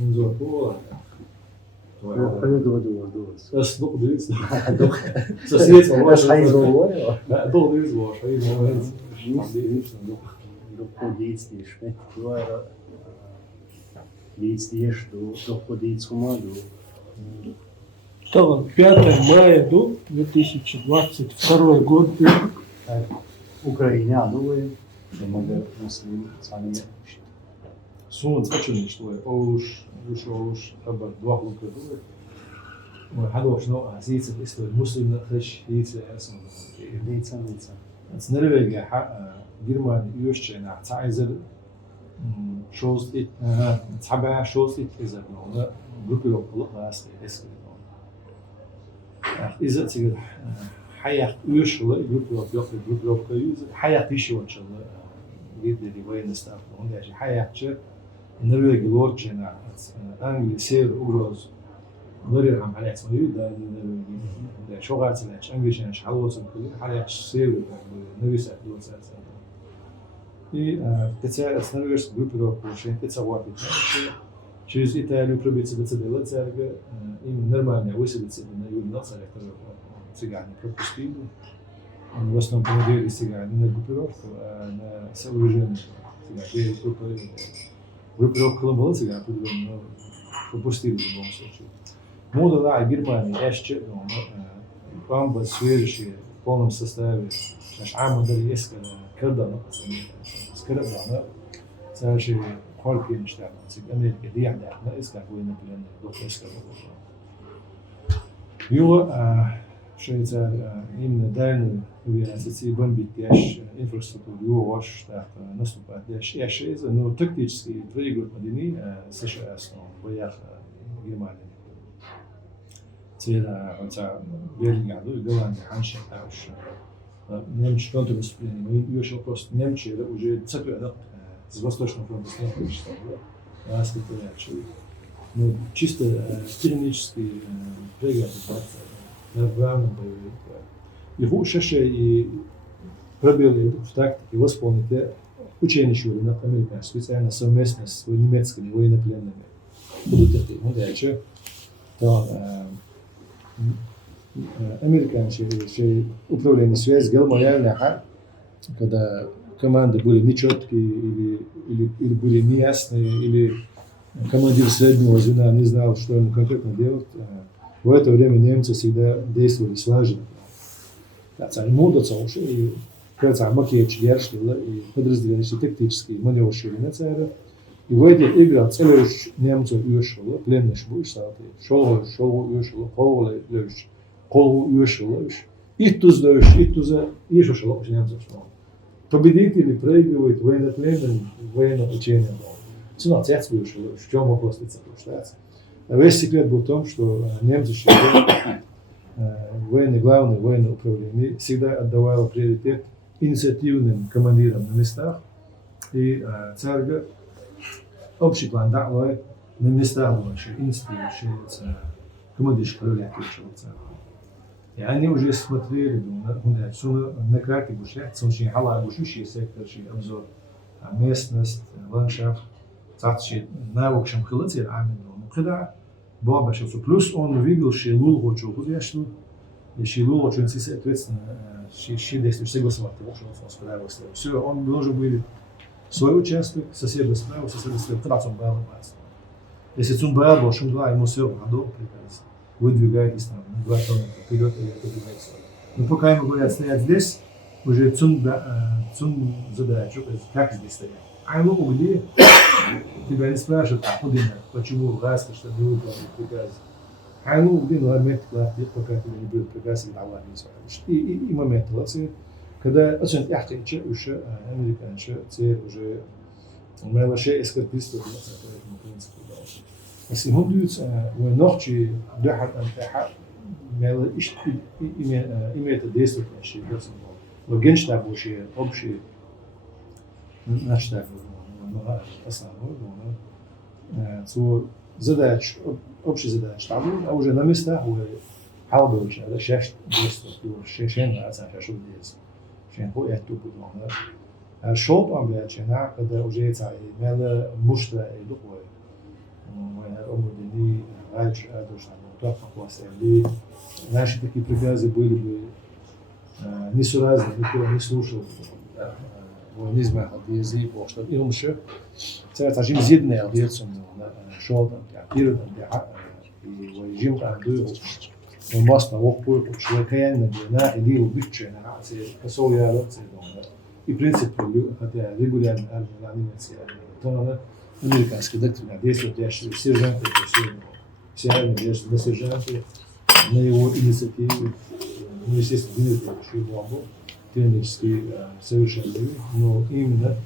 منذ طول بس دوق ديز سوسيت ما Das heißt so, ja. لا دوق ديز وشيء ما Доходить Так, 5 мая 2022 год. Украина, думаю, что мы муслим сами. سون تفكرني شوي أوش خبر دواق لكدوه وحلو شنو عزيز الإسلام المسلم نخش هيت اسمه Лица. نرويج حق جرمان يوشنا تعزل شوز إت تحبها شوز إت إذا نونا جروبي لوك راس إسكت إذا تيجي حياة يوشلا جروبي لوك جروبي لوك يوز حياة يشوا إن شاء الله جد اللي وين نستعمل هون ده حياة شيء نرويج لورجنا أنجلي سير أوروز نريد عم عليه اسمه ده ده شغل سلاش أنجليش يعني حلوة كل حياة سير نبي سألوا سأل и специально становишься группировку очень специально через Италию пробиться до цели церкви им нормально выселиться на юг на царь цыгане пропустили в основном помогали цыгане на группировку на сооружение цыгане группировка была цыгане но пропустили в любом случае мода да Германия еще вам бы свежие в полном составе наш амадерийская كردنا قسمي سكرنا ساشي خالقي نشتغل سيد أمريكا دي عندنا إسكان وين بلان دوك إسكان يو شيء صار إن دارن ويا أساسي بنبيتش إنفراستруктура يو واش تحت نستوب داش إيش إذا إنه تكتيكسي فريقود مدني سش أصلا ويا جرمانيا تيرا وتا بيرجعوا يقولوا عندي حنشة أوش Немчи контрвыступление, еще просто немчи уже цепляют с Восточного фронта столкнулись, раз начали. Ну, чисто технический преград на главном боевом. Его шеше и пробили в тактике восполнить учение школы на американском, специально совместно с немецкими военнопленными. Будут это, ну дальше. То американцы управление связи сделали реально, когда команды были нечеткие или были неясные, или командир среднего звена не знал, что ему конкретно делать. В это время немцы всегда действовали слаженно. Мудрость уже и кажется, макетч держали и подразделения тактические маневрировали на царя. И в эти игры целый немцев уешало, пленный шбуш, шел уешало, Кол уешало, и туза, еще шел немцев. Победители проигрывают военнопленным военное учение. Цена цец уешало, в чем вопрос лица. Весь секрет был в том, что немцы считали главное военное управление всегда отдавало приоритет инициативным командирам на местах, и царь общий план дал на местах больше институции, командирские управления. И они уже смотрели, на карте бушет, очень хала бушущий сектор, обзор местность, ландшафт, царский навык, чем хилатер, когда Баба шел, плюс он увидел, что Лул хочет уходящую, и что Лул очень соответственно, что действует согласовать, что он справился. Все, он должен был свой участок, соседа справа, соседа слева, когда он был бац. Если он был больше, он ему все надо приказ. Выдвигайтесь там, 2 тонны вперед, и это двигается. Но пока ему говорят стоять здесь, уже цун задачу, как здесь стоять. А ему где? Тебя не спрашивают, куда, почему, раз, что не выполнил приказ. А ему где, ну, момент, пока тебе не будет приказ, и момент, когда очень яхтенче, уже американцы, уже мелочи эскапистов, в принципе, дальше. Если он дается, в ночи, имеет действовать, но генштаб вообще общий, наш штаб, основной, задач, общая задача штаба, а уже на местах халдович, это 6 действует, 6 раз, а 6 действует. Шенху это было. А шоп амблячена, когда уже это имело муштра и духовое. وين الأمور دي غايش أدوش عن متوقع واسعلي ناشي تكي بريكازي بويلي نيسوراز نيسوش ونسمع هذه زي بوشتر يوم شو ساعات عشان زيدنا غيرتهم شغل كثير ويجيم عنده الماستر وقبول شوية كيان نبينا اللي هو بيتشنا عسى كسويا لا تصيدون البرنسيبل هذا ريجولار يعني مثلا أمريكا سكدت من عديس وديش سيرجنت سيرجنت ديش سيرجنت نيو إنيشيتيف نيسيس دينيت شو بوابو تنسكي совершенно но именно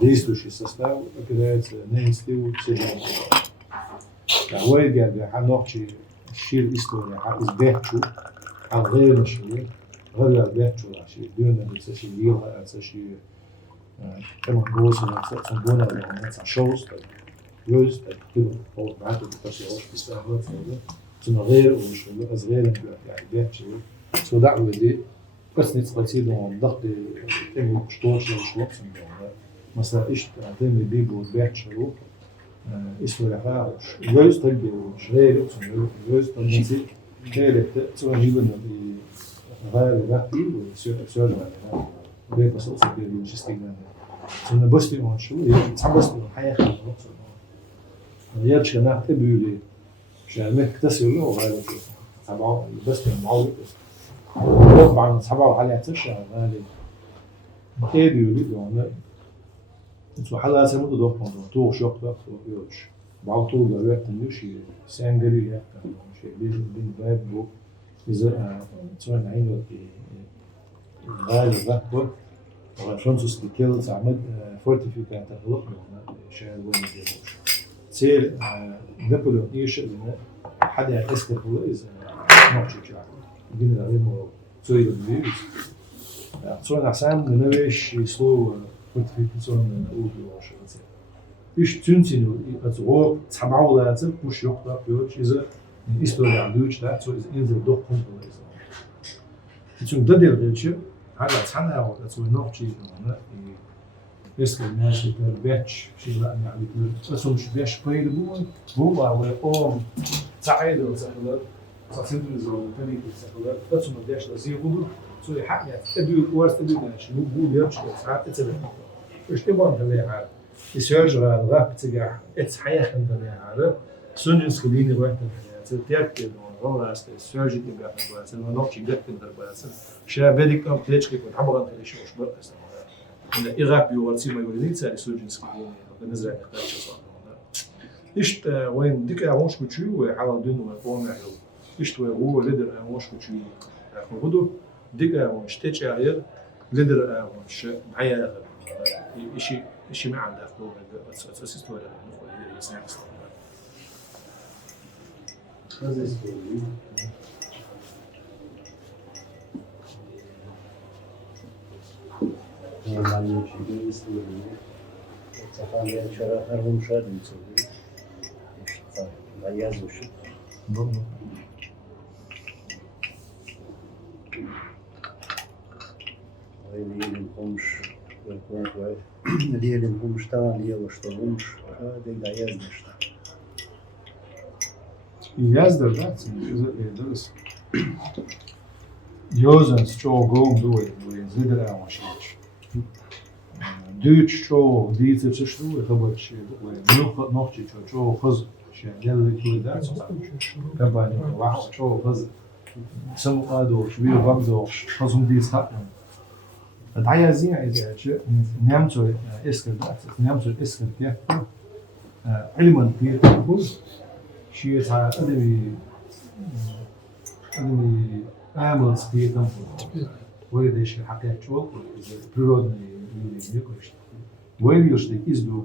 действующий состав опирается на институт сержанта. Вой герга ханохчи шир история избехчу غير مشهور غير بيحكوا عشان دون السشي يلا السشي كمان جوز ولا تصنبونا ولا شوز جوز كده هو بعته بتشوش بيستعمل فيه ثم غير وش غير يعني بيحكوا سو دعوة دي بس نتصل لهم ضغط تم شطوش ولا شلوكس مثلا إيش تعطيني بيبو بيحكوا اسمه لحاش جوز تبي وش غير جوز تبي كانت تقريبا غير رأيي وسؤال على وده بس أقصد باللوجستيك ده إن بس لي شو يعني تحبس لي حياة خلينا يرجع ناحية بيولي عشان ما تكتسر له غير طبعا بس المعود طبعا طبعا على تشع غالي بيولي ده انتو حلا سموه ده تو شوك ده يوش بعض طول الوقت نمشي سانجري يعني شيء بين باب بو إذا سواء عينه غالي ذكر فرانسوس كيل تعمد فورتيفيكات الغلق شاعر وين يديروش تصير نابليون إيش إنه حدا أسكت هو إذا ما تشجع بين الغيم وتصير البيوت سواء عسام نويش يسلو فورتيفيكاسيون أوبي وش تصير إيش تنسينه أتوقع تبعه لازم مش يقطع بيوش إذا الإسلام عندوش ده سو إنزل دوق كونترول إذا شو ده الغيشة على سنة أو سو نوعشي هنا يسكن الناس يتربيتش شيء لا يعني بس مش بيش قيد هو أو سعيد ولا تصير زول تاني كده بس ما بيش لازم يقول سو يحق يعني تبي ورث تبي ناس شو بقول يرش ساعات تسلم إيش تبغى تلاقي هذا يسيرج غاب تجاه إتحيح عندنا هذا سنجس كليني وقت تأكد والله استراتيجي تبقى بس إنه نوعي جد بس شابدك أو تلاقي كنت حبغان تلاقي وش بس إن إغاب يورثي ما يورثي سأل سنجس كليني بالنسبة لنختار شخص إيش وين ديك أموش كتشي وحاول دينه ما يقوم عليه إيش هو ليدر أموش كتشي خدوا ديك أموش تيجي عير ليدر أموش معايا إشي ما عنده أخوه بس أسيستوا على النخوة يسمع هذا اسمه يعني شيء اسمه صحيح شرح هرم شاد مسوي عياز وش اللي يلهمش ويكون اللي يلهمش تاع اللي واشتغلش هذا العياز نشتغل Yazdır da yazarız. Yazın çoğu gom duy zidra amaçlar. Düç çoğu diyece çeşitli ve haber şey ve nokçi çoğu hız şey geldi ki de kampanya var çoğu hız. Samu ado şbiyo vamdo hazım diye satın. Dayazin إذا شيء نعمته إسكت نعمته إسكت كيف علما في الكل شيء أدمي عامل سبيتم ويد شيء حقيقة شو برودني يكوش وين يشتي إزدو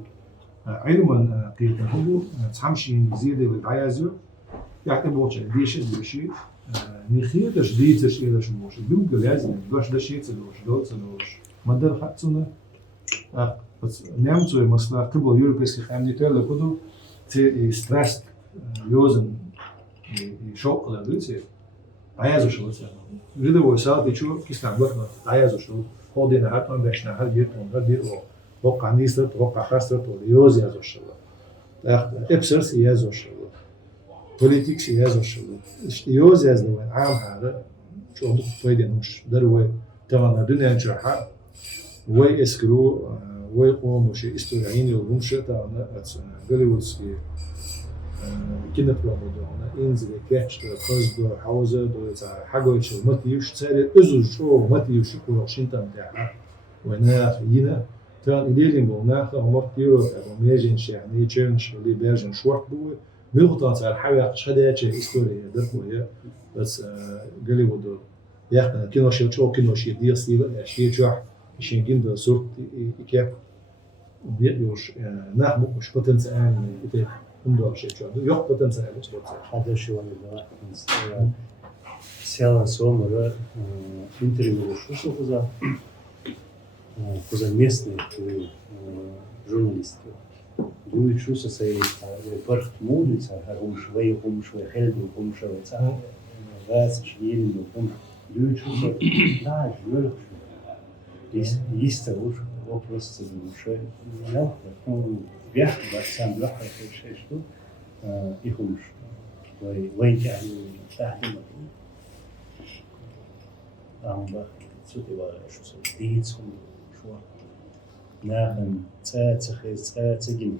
علما قيتم هو تحمشين زيادة للعيازو يعتبر شيء ديش إزدو شيء نخيل تجديد تشيء ده شو مش دوق لازم باش ده شيء تلوش تلوش ما در حتى بس نعمته مثلا قبل يوروبيسي خامنيتر لكده تي ستريس يوزن يشوق لدوتي عايزه شو مثلا غير هو ساعات يشوف كيس نعملنا عايزه شو خدينا حتى باش نحل جيتهم غير وقع نيست وقع خاصة يوز يازو شو إبسرس يازوش بوليتيكس يازوش إشتيوز يازدوين عام هذا شو عندك فايدة مش دروي طبعا الدنيا نجحها وي إسكرو وي قوم وشي إستوريين يومش طبعا جوليوودسكي كنا في الموضوع أنا إنزل كهش قصد حوزة دول حاجة شو متيوش تسأل أزوج شو متيوش كل شيء تمتعها وأنا خينا طبعا إلى المناخ هم كتير ميجين شيء يعني تشينش اللي بيرجن شوح بوه بيلقطان على الحياة شهادة شيء إستورية دربوية بس جوليوود يحنا كنا شو كنا شيء دي أصيل شيء جاح شيء جند صورت إكيا بيجوش نحن مش بتنسى إيه هم شيء شو يوق بتنسى مش بتنسى هذا شو أنا ده سيالا سومر интервью شو كذا местные журналисты думают, что со своей порт мудрица, он швей, хельбу, он швейца, вес, швейн, он думают, что да, жюль, есть уж вопрос души, я, он вверх, сам легко, что их уж, войти они тахтим, а он бах, что ты говоришь, что дитс, شو ناخن تسجين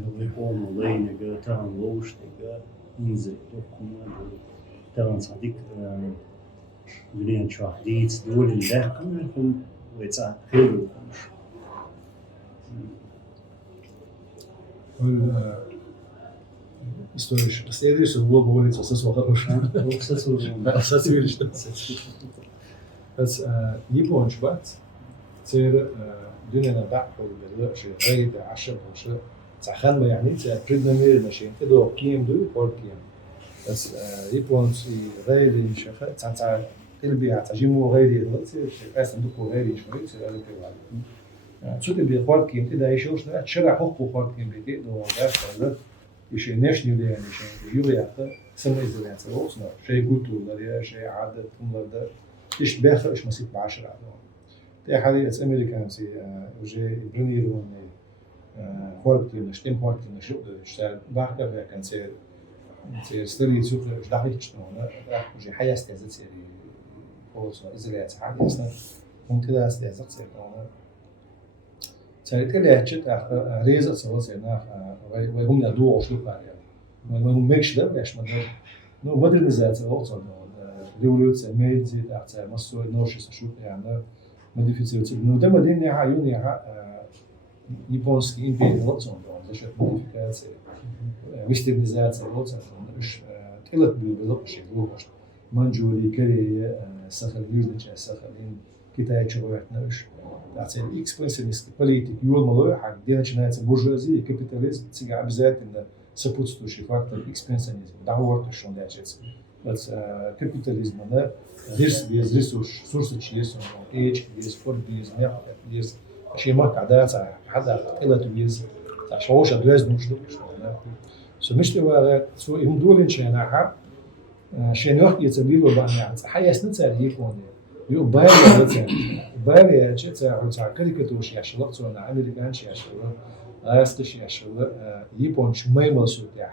لو يقوم وين جا تان لوش تجا إنزل تقوم تان صديق دولين شو حديث دول اللي كنا نكون ويتسع خير История, следующий был говорить, что بس يبون شبات تصير دنيا بعد ولا شيء غير عشرة وشيء تخان ما يعني تبردنا مير ماشين كده كيم دو فور كيم بس يبون غير شيء تانتا قلبي عتجيمو غيري تصير قاسم دكو غيري شوي تصير هذا كده شو تبي فور كيم كده يشوش شرع حقوق فور كيم بيتي دو غاش ولا شيء ناشنال يعني شيء يوريا سمي زمان سووسنا شيء قلتوا ولا شيء عادة ولا إيش باخر إيش مسيت بعشرة عدوان. ده حالي أس أمريكان سي وجه برنيرون خورتين نشتم خورتين نشوف ده اشتغل باخر ده كان سير ستري سوق إيش داخل تشتغلنا وجه حياة استعزت سيري خلاص إزاي ساعات أصلا ممكن كده استعزت سير كمان. سير كده هتشت ريزة سوى سيرنا وهم ندوق شو كاريا. ما ماكش ده باش ما نو بدر نزات سوى صار ريولوشن ميدزي تاع مصر نوشس شو يعني موديفيكاسيون نو ده مدين يا عيون يا يابانسكي امبيريال لوتسون ده شو موديفيكاسيون ويسترنيزات لوتسون مش تقلت بالبلوك لوش منجوري كري سخل يوزنش سخلين كتاي شغلاتنا مش تاع الاكسبرسيونست بوليتيك يول مالو حق دينش ناس بورجوازي كابيتاليزم تيجي بزاف ان سبوتستو شي فاكتور اكسبرسيونيزم دعوات شون داجت بس كابيتاليزم ده ريسورس تشيلس ايج بيز فور بيز ما بيز شيء ما قاعده حدا قله بيز تاع شوش دوز مش دوش سو مش تبغى سو هم دول شيء شيء وقت يتبيلوا بقى يعني حياة نتسال يكون يو باير نتسال باير تشتا وتاع كاريكاتوش يا شلق سو انا امريكان شي شلق استش يا شلق يبون شماي مالسو تاع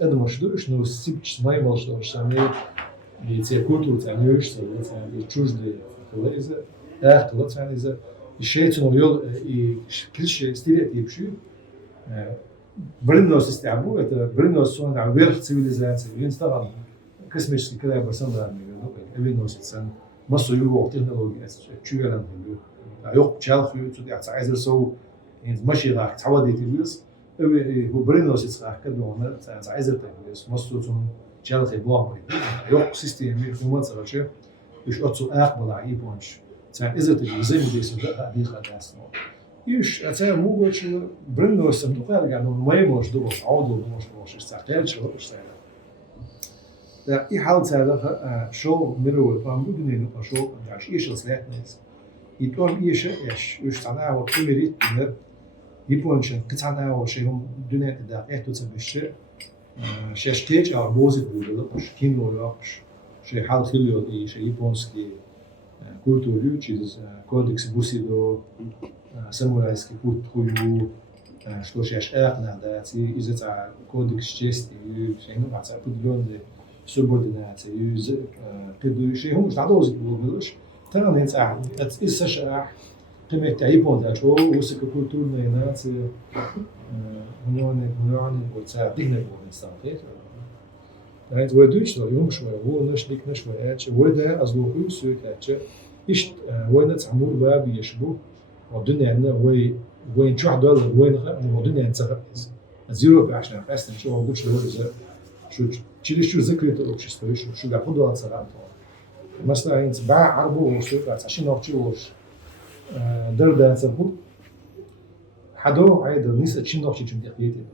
это может быть, но сипч май может быть, что они эти культуры они что они чуждые, из-за вот они из-за еще эти новые и клише стереотипы, брендос истябу, это брендос он верх цивилизации, инстаграм космический когда барсандар, или носится массу его технологий, чугелам, يوق تشالخيو تودي عايز سو ماشي راح تعودي تلبس هو برينوس يتصح كدوما عايز تلبس مستوتون تشالخي بوامري يوق سيستم يفهمون صراحه ايش اتسو اقبل عيبونش تاع اذا تلبس زي دي سدا دي خلاص يش اتسا مو قلت برينوس متقال قاعد ما يموش دو عودو مش استعقل شو ده اي حال تاع شو ميرو فام بدني نقا شو عاش ايش صلاتنس يتوم ايش ايش تاعنا وكمريت من يبونشن كتاعنا وشيهم دنيا تدقيق تسبش شاشتيج او بوزيت بودلش كين لولاش شي حال خيلو اي شي يبونسكي культуру через кодекс Бусидо, самурайский культуру, что сейчас нации из-за кодекс чести, все ну как определенные свободы нации, предыдущие هم مش عدوز بقولش ترى ننسى إيش قيمة يبون ده شو وسك كультурные нации унионы вот дигна будет стать Right, wo Deutsch noch jung schon, wo nicht liegt nicht mehr, wo der als noch jung so كاتش إيش وين تعمر باب يشبه والدنيا عندنا وين شو حدول وين غير والدنيا نتسرق الزيرو بعشنا بس نشوف موجود شو هو شو تشيل شو ذكرت الأوبشيستوي شو قاعد خدوا على سرقة مثلا أنت باع عربو وشو بس عشان نوقتي وش درد نسبه حدو عيد الناس تشين نوقتي جمدي قيتي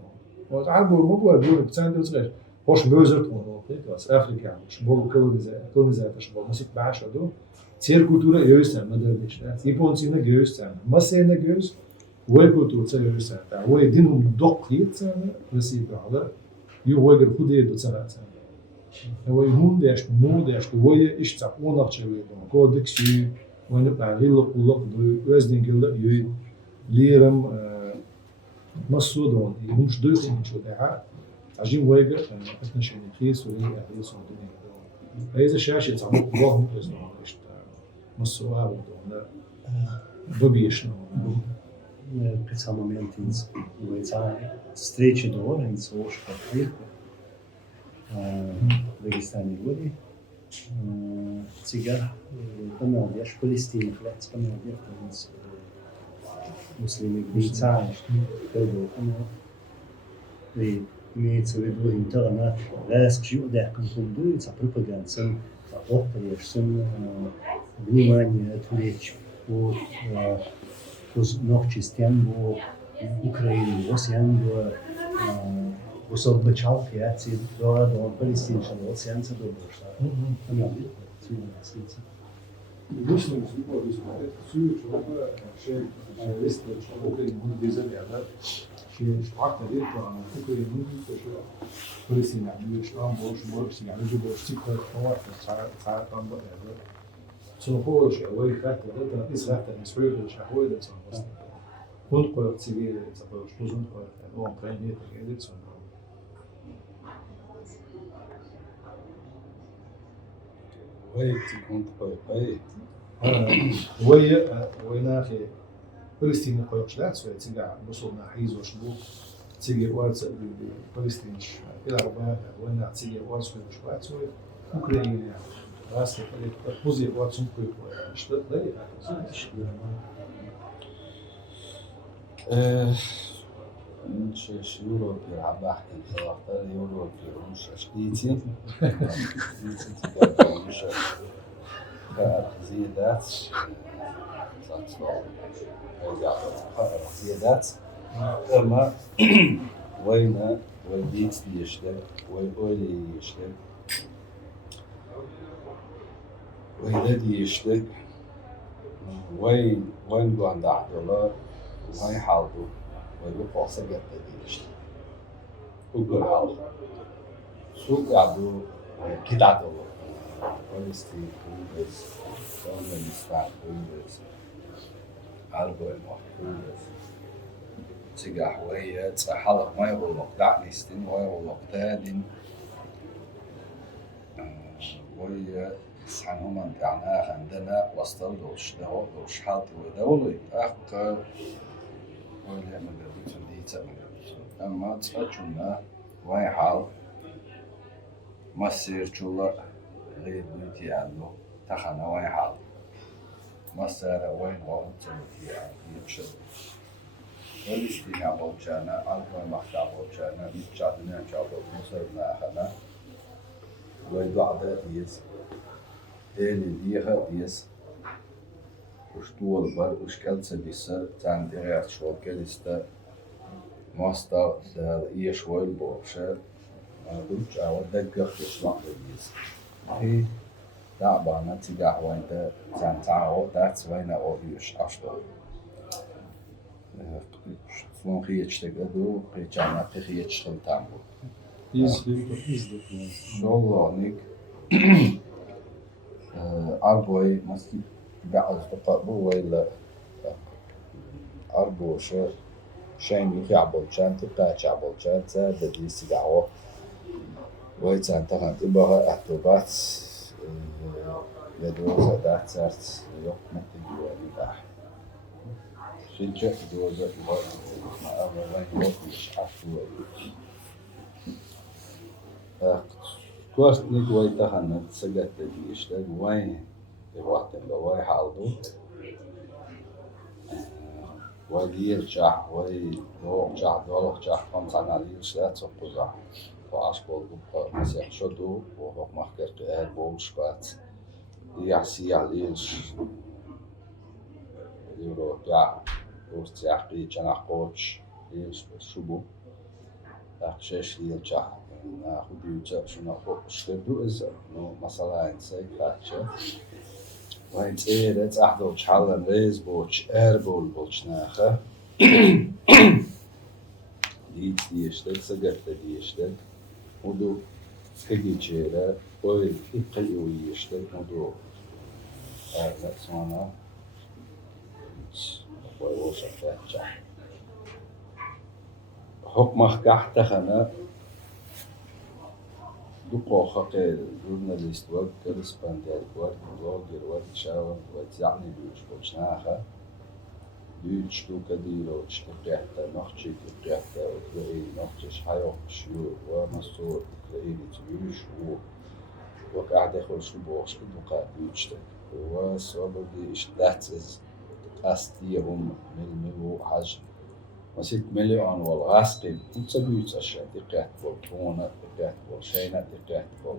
وعربو مو بقول بتساعد صغير hoş bözür konu was Afrika hoş bol kolonize taş bol musik baş oldu ser kultura göğüsten madem işte Japoncina göğüsten masayna göğüs ve kultura göğüsten ta ve dinum dokuytsa nasip ala yuvager khude do tsarata ve mundeş ve işte onarçılı kodeks ve ne paralel kulluk do özdingilde yu liram masudon yumuş duysun çoda عجين واجر احنا شنيخيس وهي اهليس والدنيا هذا شاشة تعمق الله مقصنا إيش مصواب ودونا ببيشنا Pred sam moment in streče dole in so špartirko, Dagestani ljudi, cigar, ponavljaš Palestini, klec, ponavljaš, muslimi gdíca, todo, ponavljaš. Имеется в виду интерна раскрыл да контролируется пропаганда, определяется внимание отвлечь от новых частей Украины, России, особенно пиацы, до палестинцев, Россиянцев, до Myślę, że شيء لسه ممكن يكون بيزل يعني شيء حتى يطلع ممكن يكون شو فلسطين يعني شلون بوش يعني جو بوش تكون حوار ساعات عم بقى يعني سو هو شيء هو يخاطر ده ناس خاطر مسؤول شيء هو ده صار بس كنت قلت سيجي صار شو زون هو أوكرانيا تجد صار ويت كنت قوي وينا في فلسطين قويش لا تسوي تيجا وصلنا حيز وشبوك تيجي وارد فلسطين إلى ربع وينا تيجي وارد وش وارد تسوي أوكرانيا راسي بوزي وارد سمكوي مش ده مش يورو في عباحة الوقت يورو في مش أشكيتي مش زيادات زيادات أما وين ديكس يشتغل وين يشتغل وين يشتغل وين عند $1 وين حاضر ويبقى سجل يشتغل وقول حاضر سوق عدو كده عدو فلسطين كويس دولة مستعد كويس عربو المحكويس تجح وهي تحلق ما يقول مقطع نستين ويقول مقتادين وهي سحنهم انتعناها عندنا وصل دوش حالتي ودولي أخر ولا مجرد ديتا أما تفتشنا وين حال ما سيرتشولا غير بيتي عنده تخنا وين حال ما سار وين وانت بيتي يمشي فلسطين عبود شانا ألف مقطع عبود شانا متشادنا عبود مصرنا أخنا ويدعى ديس ديني ديها ديس وشتول بر وشكلت بيسر تان ديرات شو كلستا ماستا دا يشوي البوشة دوش أو دقق يشلح ديس هي تعبانة تجاه وين تان تعو دات وين أو يش أشتغل فلون خيش تقدو قيجانا خيش تقدم تامو شو الله نيك أربعة مسكين بعض بقبو ولا أربوش شين يعبل شان تبقى شعبل شان زاد دي سجعوه ويتان تهان تبقى اعتبارات يدوز دات سارت يوم نتيجة وداح شجع دوز ما أول وين مش عفوا كوست نيك وين تهان سجت دي إشتاق وين الوقت اللي وين حالدو ويدير جح ويروح جح دولار جح خمس عناليل شلات سقوزا وعاش بولدو مسيح شدو وهو محكر قيال بولش بات يعسي عليش يورو جح وستيحقي جناح قوش ليش شبو أخشش ليل جح ناخد بيوتا شنو شتبدو إذا نو مثلا إنسان كاتشة وين تيرت أحدو شحال ريز بوش بول بوش ناخه ديشتك سجلت ديشتك ودو كجي جيرة وي إقيو يشتك ودو لا سوانا ويوش أفتح حكمه قحتخنا دقو خقيل جورناليست وقت كرسباندات وقت بلوجر وقت شاور وقت يعني بيوش بوشناخه بيوش تو كديرو تشتقيحتا نخشي تقيحتا وتلاقي نخشش حيوح شيور ومسور تلاقي تبيوش وقاعد يخل شو بوش كدوقات بيوشتك وصوبر دي اشتاتز قاستيهم ملمو حاج مسيت مليون والغاسقين وتسبيوت أشياء تقيحت بول كونا تقيحت بول شينا تقيحت بول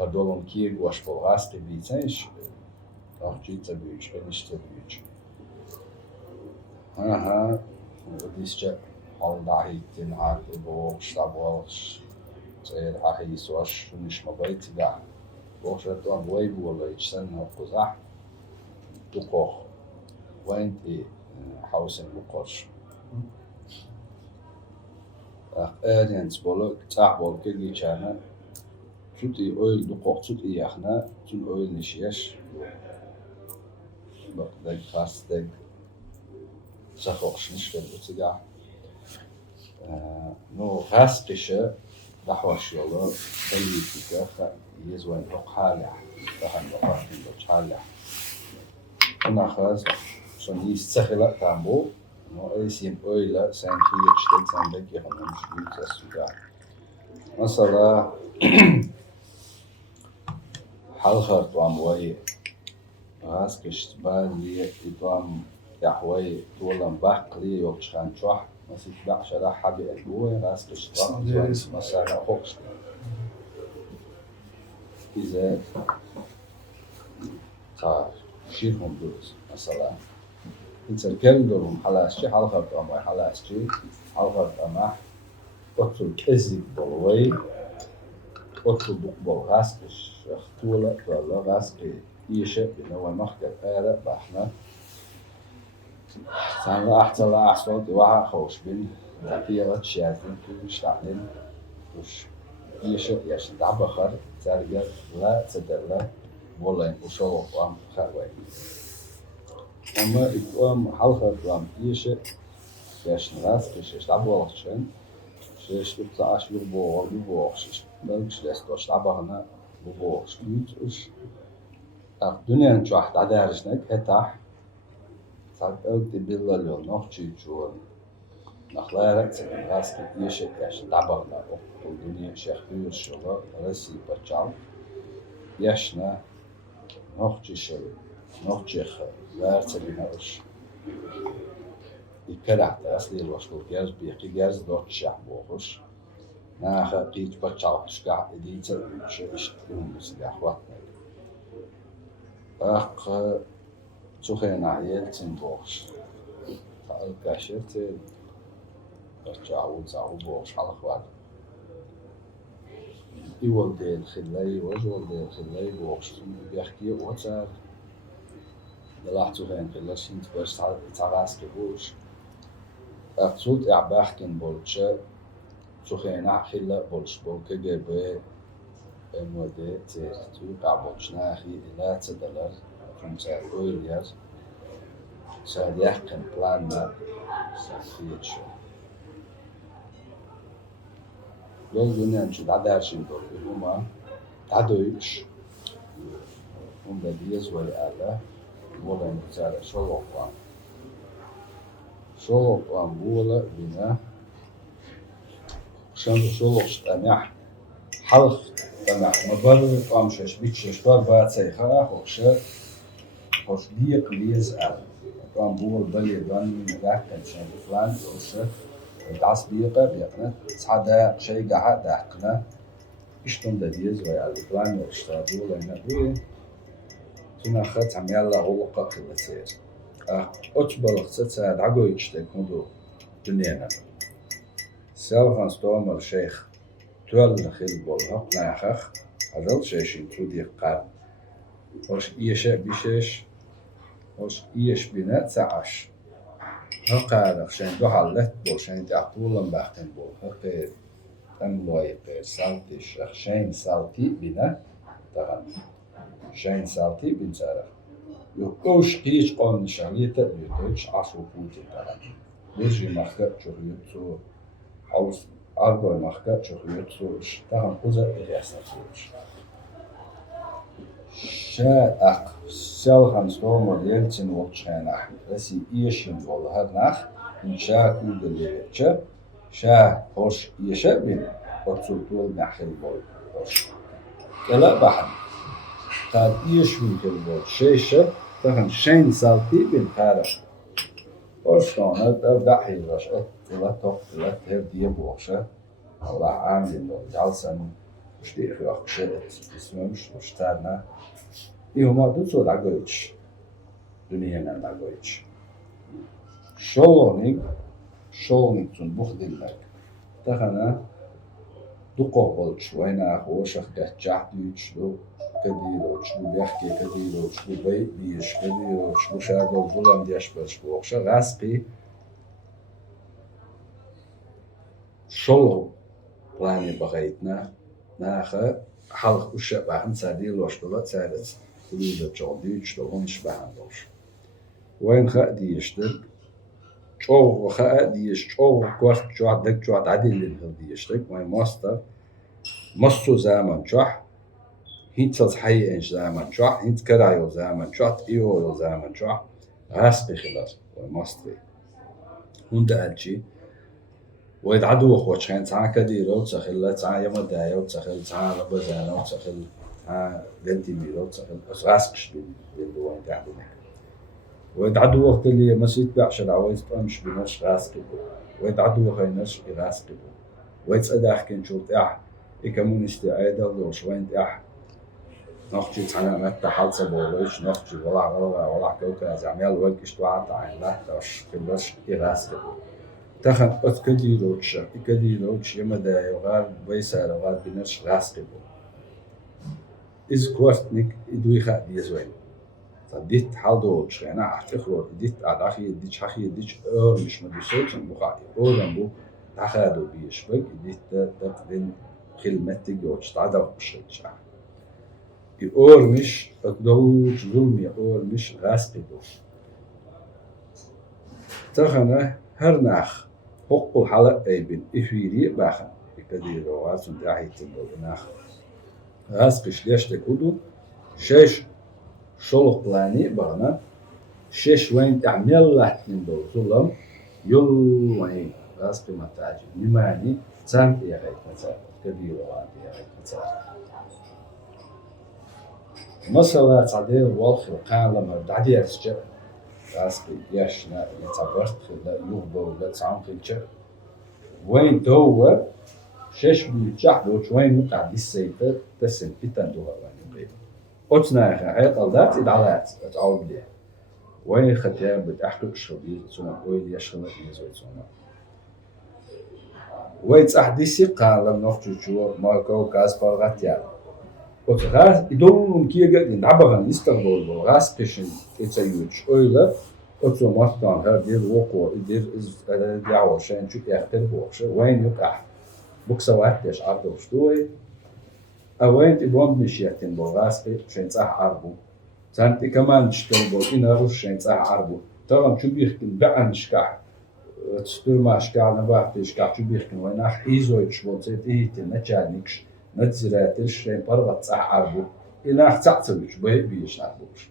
هردولون كيق واش بول غاسقين بيتنش راح جي تبيوش بنش تبيوش ها وديش جا حال داعي تنعاد بوش تابوش سير هاي سواش شنش مبيت داع بوش رتوان ويب ولا يجسن قزح تقوخ وين تي حوسن مقرش أرينس بولو تاع بول كي جانا شوتي أويل دقوق شوتي يخنا شون أويل نشيش بقدر خاص دق سخوش نشكل بتجاه نو خاص قشة دحوش يلا بليتك يزوين دق حالة فهم دقات دق حالة أنا خاص شون يستخلق تامبو نو أيسين أويلا سين خير شتت سين دق يخنا مش بيت السجاع مثلا حلخرت واموي غاز كشت بالي إدام يحوي طولا باقلي يوتشان شوح مسيت بعشرة حبي أدوي غاز كشت مثلا خوش إذا صار شيرهم دوز مثلا إنت الكلدهم حلاسشي حلخرت واموي حلاسشي حلخرت أمح أطل كذب بالوي أطل بقبل غاز كش اختولة ولا غاز كي يشق إنه مخكر آلة بحنا سامع أحسن لا أحسن واحد خوش بين تقيرة شياتين كل شعلين وش يشق يش دعبخر ترجع لا تدرلا ولا وشلو قام خروي أما إقام حلقة قام يشق يش ناس كش دعبخر شن شش بتعاش لبوغ شش ملكش لستوش دعبخنا لبوغ شكيت وش الدنيا نجحت عدارجنك هتاح صار أودي بالله لو نخشي جون نخلارك سكن غاسك يشك يش دعبغنا الدنيا شيخ بير شغل رسي بتشال يشنا نخشي شل نخشي خ لا تبينا وش يكره أصلي الوشل جاز بيقي جاز دوت شح بوخش ناخ قيت بتشال شقع إديت شيش تكون مسجح وقتنا أخ تخين عيال تنبوش الكاشرت تعود بوش على خوات يول ديل خلي وجول ديل خلي بوش بيحكي وتر دلع تخين خلي شنت باش تعاس كبوش أقصد إعباحكن بولشة تخين خلي بولش بولك جبه المودة توقع بولش ناخي لا تدلر كم سعر أولياز سعر يحكم بلاننا سعر شو دول دنيا نشد عدارشين دول هما عدويش هم بديز ولا ولا نزال شو قام بولا بنا شو أمح حلق أمح مبرر قام شش بيتش شوار بعد سيخا خوش ديق ليز قام بول بلي دان ذاك كان شان فلان وش دعس بيقنا صعدا شيء قاعد داقنا اشتم ديز ويا الفلان واشتغلوا لنا بيه تنا خد عم يلا غلقة كده سير أتبلغ تسعد عقو يشتك مدو دنيانا سالفان ستومر شيخ تول خيل بولها ناخخ هذا شيء تودي قاب وش إيش بيشش وش إيش بنات سعش هقارق شين دو حلت بول شين تعطولا باختن بول هقير تنلوي قير سالتي شيخ شين سالتي بنا تغني شين سالتي بن سارة يوكوش قيش قوم نشانية تأبيتوش عصو بوتي تغني بيجي مخكت شغيوتو عوز أربع مخكت شغيوتو تغن قوزة إلياسنا توش شا أق سالخان ستومر يلتين وقشان أحمد رسي إيشين والله ناخ إن شا كود اللي بيتشا شا هوش إيشا بين وتصلتول نحل بول هوش كلا بحن قاد إيش من كل شيشة تهن شين سالتي بين خارج وشلون دحي رشقت ثلاثة هردية بوشة الله عامل له جالسا مش ديخي أخشيت اسمه مش تارنا إيه ما دوتو دعويتش دنيانا دعويتش شلونك تنبخ دلك تخنا دقوقلش وين أخوش أخدت جحديش لو كديروش لو بيحكي كديروش لو بيش كديروش لو شاغل ظلم ديش بش بوخش غاسقي شلو بلاني بغيتنا ناخه حلق وشبه عن ساديل واشتغلت سادس كليدة جوديش لو هنش بهندوش وين خا ديشتك شوف وخا ديش شوف كوست جوع دك جوع عديل اللي ديشتك وين ماستر مستو زمان جوع هينتز حي إنش زمان جوع هينت كرايو زمان جوع إيو زمان جوع غاسبي خلاص وماستري هون دالجي ويد عدو خوش خين تعا كديرو تسخل تعا يما دايو تسخل تعا لبزانو تسخل تعا بنتي ميرو تسخل غاسبش بالوين تعبونك ويد عدو وقت اللي مسيت بعشر عويز تمش بنش غاسبي ويد عدو خينش غاسبي ويد أداح كن شو تاع إكمونستي عيدا وش وين تاع نخجي تعنا متى حال سبولوش نخجي ولا كوكا زعميل وقش توعد عين لا تش كلش غاسبي تخن كديروتش يما دا يغار بيسار غار بنش غاسقبو إز كوستنك إدوي خا ديزوين فديت حالدوتش يعني أحتخلو ديت أداخي ديتش حخي ديتش مش مدوسوتش بخاطي أورنبو تخادو بيش بق ديت تقدن خلمتي جوتش تعدو بشيتش مش تقدوش ظلمي مش غاسقبو تخنه هرناخ حق الحلقة بين إفيري باخن بكدير واسون داعي تبو ناخ غاسقش ليش تكودو شيش شلوخ بلاني بغنا شيش وين تعمل لحتين دو ظلم يل وين غاسقي متاجي نماني تسام يا غيت متاج كدير وانت يا غيت متاج مثلا تعديل والخ القالم دعدي أسجل غاسقي ياشنا يتعبرت خلا يوبو ولا تعام خلشة وين دوا شش بيجح لوش وين مقعد السيطة تسن بيتن دوها وين بيت أتنا خايط الدات إدعالات أتعود ليه وين ختيان بتحقق شغلي ثم وين يشغل يزوي ثم وين تحديثي قال لم نخرج شو ماركو كاسبر غاتيان وتغاز يدوم كي قاعد نعبغن يستقبل غاز قشن تسيوش أويلا أتو مطعم هذا الوقوع يدير دعوة شان شو يختلف وش وين يقع بكسوات يش عرض وشتوي أوين تبون مشيتين بغاز شان صح عربو سانتي كمان تشتغل إنا رشين صح عربو ترى شو بيحكي بعن شكاح تستور ما شكاح نبات شكاح شو بيحكي وين حيزو يشبون زيتي تنجانيكش نتزراتش شين بربط صح عربو إنا حتعتبش بيش عربوش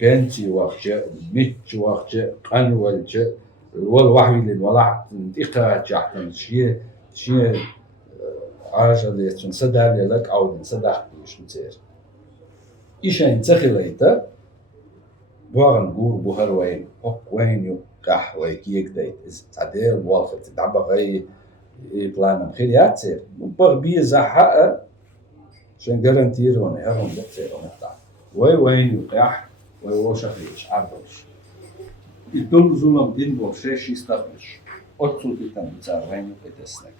كنتي وقت ميت وقت قنولج والوحي للولاع انتقاد جاحتن شيء عاجل اللي تنسدها لك أو تنسدها ليش نصير إيش انتخليته بوغن جور بوهر وين حق وين يو قح ويكيك ديت تعدير الواقع تدعبا غي بلان مخيليات تصير وبغ بيزا حقا عشان جارنتير هون هرم بتصير ونطلع وين يو قح وشخليش عربوش يدل ظلم دين بوشيش يستقبش أتصل بيتن بتاع وين يو بتسنك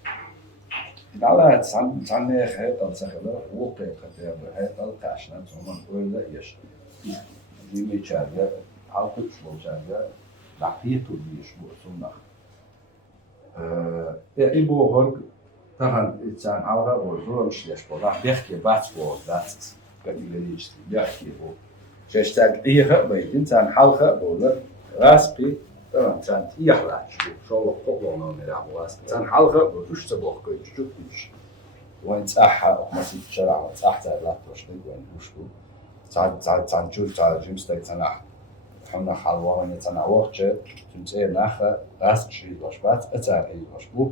على تعني خيط السخدة وقع خطير خيط القاشنا ثم ولا يش ديمي شارجة عقد شو شارجة لحيته ديش بوسنا إبو هرج تهان إنسان على وزور مش ليش بولا بيحكي باتس بوزات كتيجيش بيحكي بو شاشتاق إيه بيت إنسان حلقة بولا راسبي طبعا كانت يحلى شو قبلنا نلعب واس كان حلقة بوش تبوخ كويس شوفيش وين صح ما في شرع صح لا توش وين وشو تعال شو تعال جيمستك تناح حنا حلوان تناوخش تنتهي ناخه راس شيء باش بات اتار اي باش بو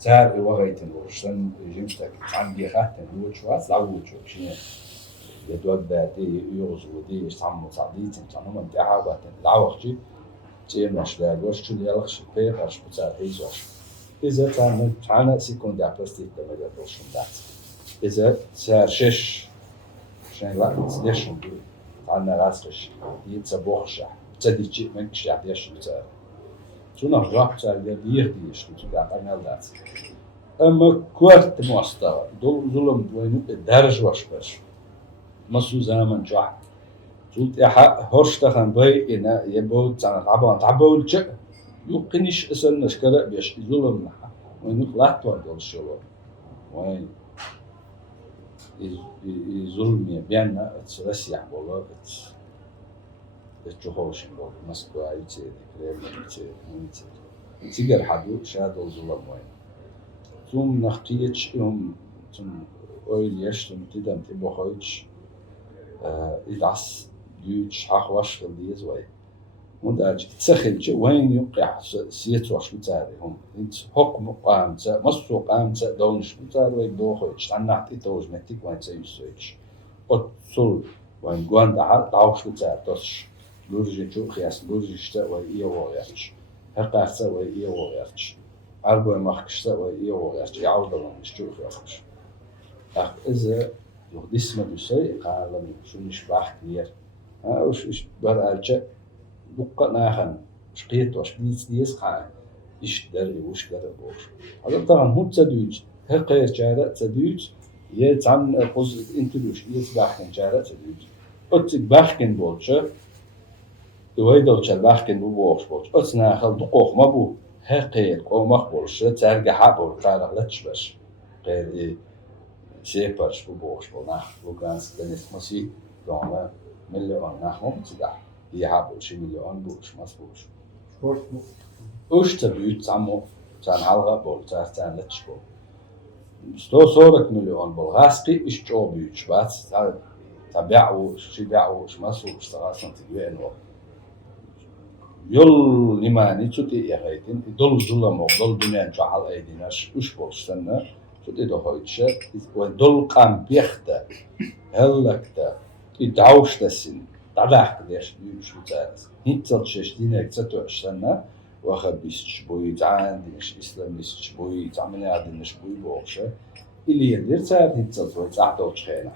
تار وغيت الورشن جيمستك عندي خاتن هو شو لعوج شيء يدوب داتي يوزودي يسمو صديق تنو من دعوه لعوخشي تيمش لا وش تشيل يلخش بير اش بتاع هيزوش إذا كان سيكوندا بلاستيك تمام دوشن دات إذا صار شش شين لا ليش نقول عنا راسش يتصبوخش تدي شيء من شيء عديش بتاع شو نرجع بتاع يديه ديش بتاع عنا دات أما كوارت مستوى دول ظلم وين الدرج واش باش مسو زمان جاح زولت إحا هرشتخن باي إنا يبود زان تعبول شيء يمكنش أصل نشكره بيش ظلم لها وين خلات وردول الشغل وين ظلم بيننا تسرسيح والله تشوفوش والله مسكوا عيتي كريم عيتي تيجر حدو شادو ظلم وين ثم نختيج يوم ثم أوليش ثم تدم تبوخيج إدعس ديوش حخوش الديز وين ونداج تسخل وين يوقع سيت واش بتاعهم انت حكم قامت مصو قامت دونش بتاعه يدوخش عنات توج متك وين تسويش اتصل وين جوان دعوش بتاع توش لورجي جو خياس لورجي شتا وي ويرش هقارس وي ويرش اربو مخكشتا وي ويرش يعود لهم شو خياس اخ اذا يقدس ما دوسي قال شو مش باخ كبير وش برالجه بقى ناخن شقيت واش ديس قاع إيش دري وش كذا بوش هذا طبعا هو تدويج هقير جارة تدويج يتعن قصد انتلوش يتباحكن جارة تدويج أتباحكن بولشة دويدو تباحكن بوش بولش أتناخل دقوق ما بو هقير أو مخبولشة ترجع حبول قال لتش باش غير إيه شيبرش بوش بوناخ لوكانس كنيس مسي دوما مليون ناخ مبتدع يحبول شي مليون بوش مسبوش وش تبيت عمو كان حلقة بول كان لتش بول ستو صورك مليون بول غاسقي إيش جو بيتش بس تبيعوا شي بيعوا إيش مسوش تغاسن تجوين و يل لماني تودي يا غيتين يدل ظلم وضل بنيان جعل أيديناش وش بولش سنة تودي ده هايتش ودل قام بيخته هلكته يدعوش تسن تعرف قديش بيمشي بتاعس هيتصل شاشتينك تتوعش سنة واخد بيسش بوي تعان ديش إسلام بيسش بوي تعمل عاد ديش بوي بوخشة اللي يدير تعرف هيتصل بوي تعطوش خينا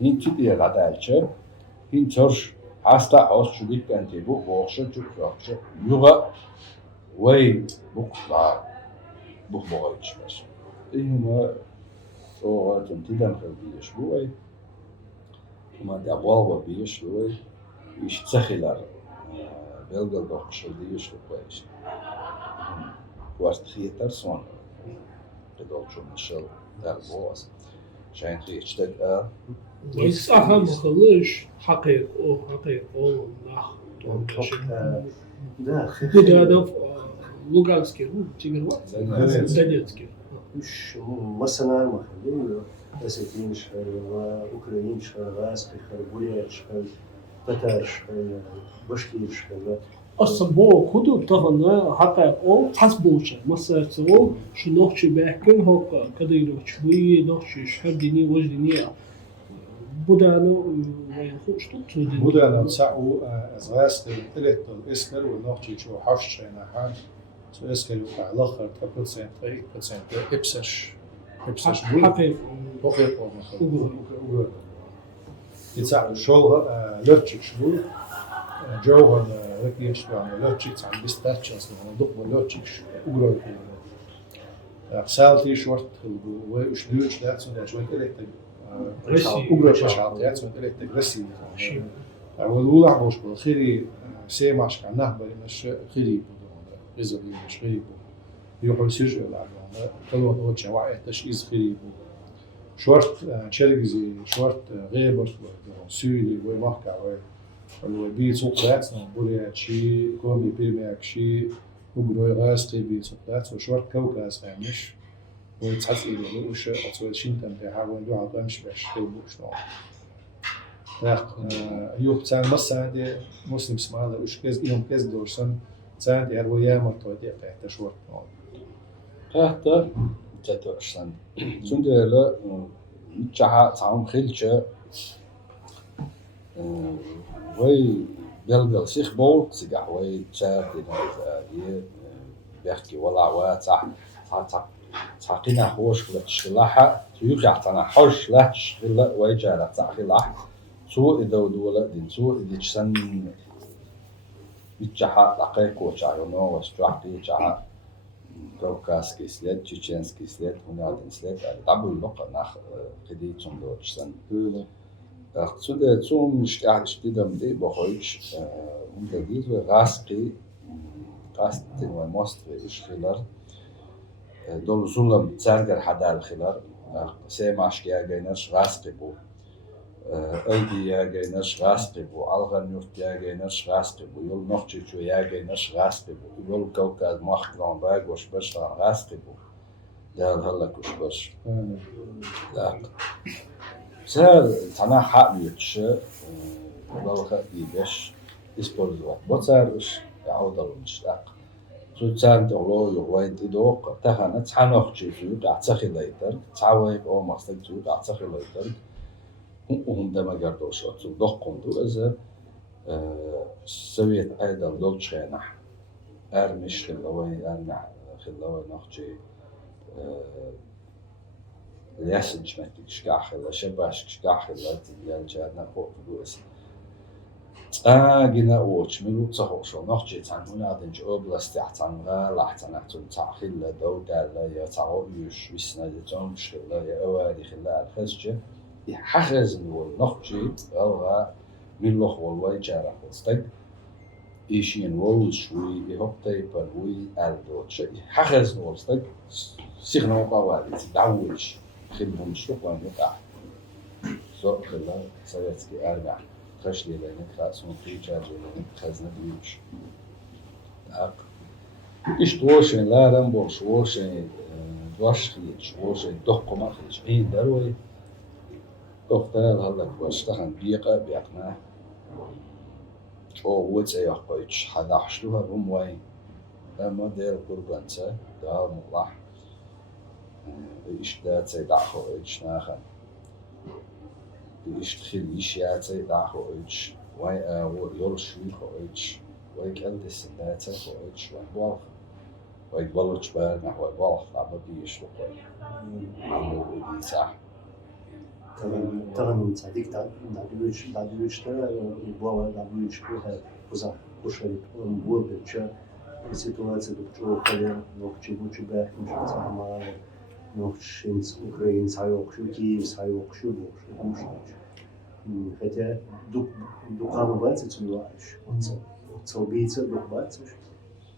هين تدي غدالشة هين ترش حاستا حوش شو ديك أنت بوخشة شو بوخشة يوغا وي بوخلا بوخش بس إيه ما صورة تمتدم خلبيش بوي وما دعوة بيش بوي يشتخلر بلغل بخشل ديش لبايش وارد خيتر صون قدول شو مشل در بواس شاين خيش تك بس أهم خليش حقيقة ناخ Да, Будянов, Луганский, Тигр, Донецкий. مش مثلا مخليه أساتين شهر وأوكرانيين شهر غاسقي شهر بوريات شهر تتار شهر بشكير شهر الصبو خدو تغنى حقيقة حسبوشة مثلا سو شو نوخشي بيحكم هو كديرو شوي نوخشي شهر ديني وجدينية Budano ويخوش تطردين بدأنا نسعوا أزغاس للتلت الإسكال والنوتي شو حفش شينا حان سو إسكال وقع الآخر 3% إبسش بول حقيقة بخير أو يتسع شولها لوتشيك شو جوها ركيش يعني لوتشيك عم بيستاتش أصلا دق لوتشيك أقرأ سالتي شورت وش بيوش ده سو ده شوية إلكتريك أقرأ شاشات سو إلكتريك رسي والأولى عبوش بالخيري سيماش كان نهبل مش خيري غزل مش خيري يروحوا يسجلوا العالم كلوا نوتش وعي تشخيص خيري شورت شرقزي شورت غيبر سوري ومحكا والبيت سوق ذاتنا بولي شي كومي بيرميك شي وقولوا غاستي بيت سوق ذات وشورت كوكاس مش ويتحس إلى وش أصل شين تنتهي حاول ندوها قامش باش تلبوش نوع يوم تان مثلا دي مسلم اسمه وش كز يوم كز دورسن تان دي هرويا مرتودي تحت شورت نوع حتى تتوشن سندلا جها تعم خلشة وي بلغل سيخ بول سجع وي شاب دي بيحكي ولا وات صح تعقينا خوش ولا تشلاحة يوقع تنا حش لا تشلا ويجارة تعقيلاح سو إذا دولا دين سو إذا تشن بيتجها لقيك وشعرنا وشجعتي جها كوكاس كيسلت تشينس كيسلت هنا دنسلت دبل اللقة ناخ قدي تندوش سن سود زوم مش قاعد اشتدم دي بخويش دي غاسقي قاست وماست إيش خلال دول زولم تسرقر حدا الخلال سيماش يا جيناش غاسقي بو أيدي يا جيناش غاسقي بو ألغنيوت يا جيناش غاسقي بو يول نوختي شو يا جيناش غاسقي بو يول كوكاز مخكلان باج وش باش غاسقي بو ده هلا وش باش لا سهل تنا حق يتش والله خدي باش إسبورزوا بتصيرش يعود المشتاق سو تسان تغلو يغوين تدوق تهانا تحنوخ جيسو تعتخي ليتر تعويب أو مصدق جو تعتخي ليتر هم دما قردوش أتو دوق قندو إذا سويت أيضا دولش خينح أرمش خلوين أرمع خلوين نخجي ليسنش متك شكاح خلا شباش شكاح خلا تبيال جادنا فوق فلوس جينا وش ملو تصحوش ونخجي تعنونا دنج أبلس تحتنغا لحتنحتن تعخيل دو دالا يا تعويش ويسنا دتون شخلا يا أوالي خلا الخزجة يحخز نول نخجي أوغا ملوخ والواي جارح وستق إيشين وول شوي يهبطي بروي أردوتش يحخز نول ستق سيغنو قوالي تدعوش خلهم شلوخ يقع سوء خلا سويتسكي أربع خشلي لأنك خاصون في جاجي لأنك خزنة بيوش إيش دوشين لا رمبوش ووشين دوش خيش ووشين دقو ما خيش عين دروي قفتال هلك واشتخن بيقنا أو وتسا يحقيتش حدا حشلوها بموين لما دير قربانسا دار مطلح إيش دا تسيدعخو إيش ناخن إيش تخيل إيش يا تسيدعخو إيش واي يول شوي خو إيش واي كالد السنات خو إيش وحوالخ واي بلوش بارنا واي بالخ لعبا بيش وقوي عمو ودي ساح تغني تصدق دعويش ترى يبغى دعويش كلها وزع وشريط ونبور بتشا سيتواتsia دكتور خلينا نوخشي بوشي باك مش بتسمع نوخشين أوكرين سايوخشو كييف سايوخشو بوش хотя дукану баци цуюаш цобица дук бациш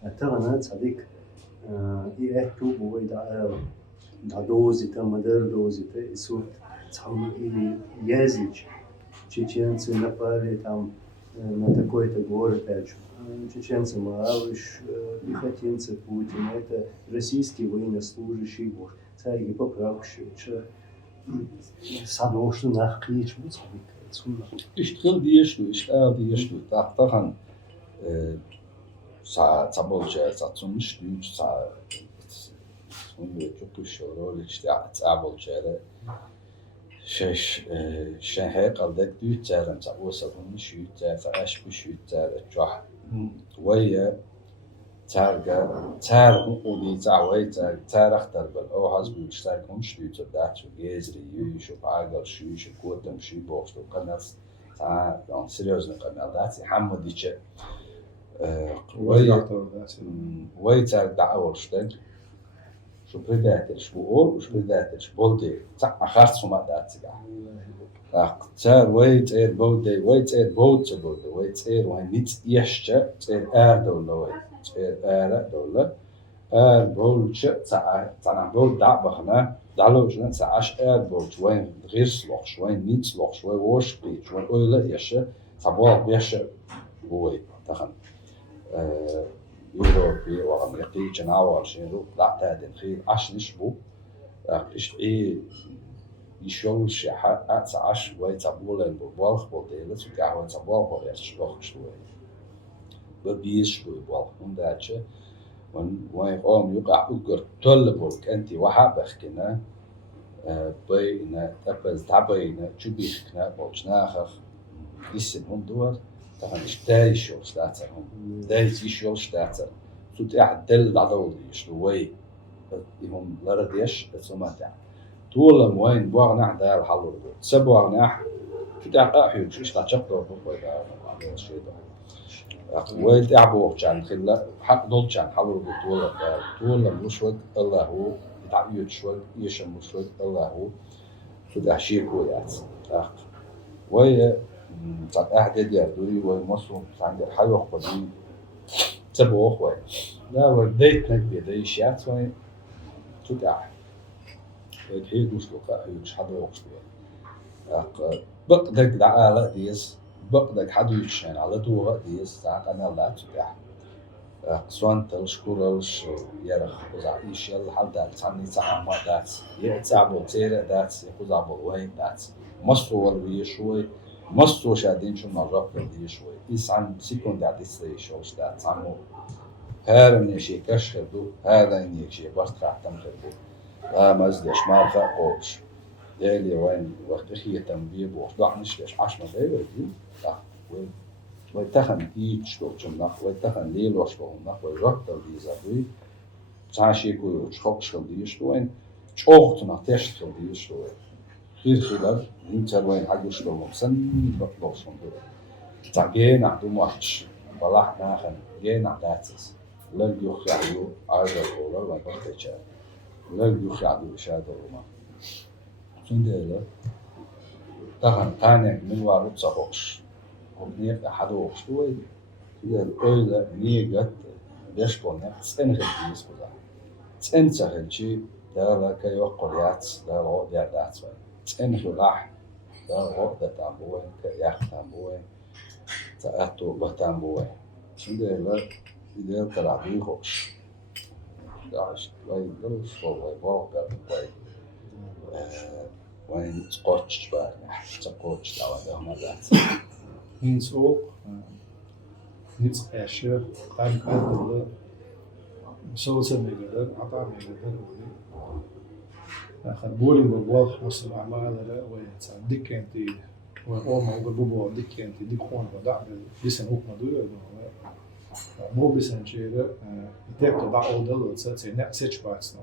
атана цадик и эхту бой да дози та модер дози та исут там или языч, чеченцы напали там на такой-то город, чеченцы Малыш, пехотинцы Путина, это российский военнослужащий, бог, царь и поправший, садовший на клич, اشتغل ديشتو اشتغل ديشتو تحتها تعبولجا تعطونش ديوش تع يجوكو الشورول تعبولجا شش شهر قلدك ديوت تعرم تعوصل مش تعاش بشيت تعرف ويا تارجا ودي تعوي تارختر بالأو حزب يشتركون شو تبدأ شو جزري يشوف عقل شو يشوف كوتم شو بوش تو قناص تاع يعني سيريوزن قناص حمد ديش وي تارجا أول شتل شو بدأت شو أول شو بدأت شو بولدي تاع آخر سما داتيجا تار ويت إير بودي ويت إير بودي بودي ويت إير وين نيت يشجع إير دولة إير دولة إير بولش تاع بول دعبخنا دعلوجنا تاعش إير بولش وين غير سلوخش وين نيت سلوخش وين وش بيج وين أولا يشة تبغى بيشة بوي تخن يوروبي وأمريكي جناور شنو لا تعدين خير عش نشبو إيش إيه يشول شيء عش وين تبولن بوالخ بوديلت وكأهون تبوال بويش بوخ شوي ببيش شوي بوالخ من داتشة وين قام يقع أجر طلبك أنت وحبخ كنا بينا تبز تعبينا شبيخنا بوجناخ لسنهم دور طبعا اشتاي شو شتاتهم داي شو شتاتر تتعدل عدول يشلوي هم لرديش سماتع طول وين بوغنا دار حلو سبوغنا تتعقا حيوش ايش تشقطوا بوغنا على شيء ده وين تعبوا كان خلا حق دول كان حلو طول مشوق الله هو تعيد شوي يشم مشوق الله هو تدع شيء كويات ويا تاع أحد يدوي ومصر عند الحيوة قدي تبوه خوي لا وديت لك بيدي شات وين تدع هي دوش لقاء يوش حدا يوقشوا بقدك دع على ديس بقدك حدا يشين على دوغة ديس تاع أنا لا تدع سوان تلشكورش يرخ وزع إيش يلا حدا تعني تاع ما دات يتعبوا تير دات يخوز عبوا وين دات مصر والوي شوي مصر شادين شو مرة بدي شوي إيش عن سيكون دعدي شو شتات عمو هذا من شيء كشخ دو هذا إني شيء بس تحتم خدو لا مزدش ما فقوش دالي وين وقت خي تنبيه بوش ضع نشلش عشرة دقيقة دي لا ويتخن إيش لو جمناخ ويتخن ليل وشلو ناخ ويركض دي زبي تعشي كل شخص دي شلوين شوخت نتشت دي شلوين خير خلال إنتر وين حاجة شلو مسن بطلوشون دول تعجين عدو ماتش بلاح ناخن جين عداتس لل يخيعو عايزة دولار ويبختشا لل يخيعو شادو روما سندلا تخن تانيك من وارد صحوش وبنيك أحدوش شوي كده الأولى نيجت بيشبونك تسنغل بيس بدا تسنغل شيء ده كي يقريات ده هو ديادات تسنغل راح ده هو ده تامبوين كياخ تامبوين تأتو بتامبوين سندلا إذا كلامي خوش داش وين دلش وين واقع وين وين تقطش بقى تقطش دعوة ما ذات هينس أوق هينس أشياء قام قدر مسوس ميجادر عطا ميجادر آخر بولي بالواضح وصل أعمال لا ويتسع ديك أنتي وقوم أقول بابا ديك أنتي ديك خوان ودع بيسن أوق مدوية مو بيسن شيء يتابع دع أودل وتسأل نأسيتش بعدسنا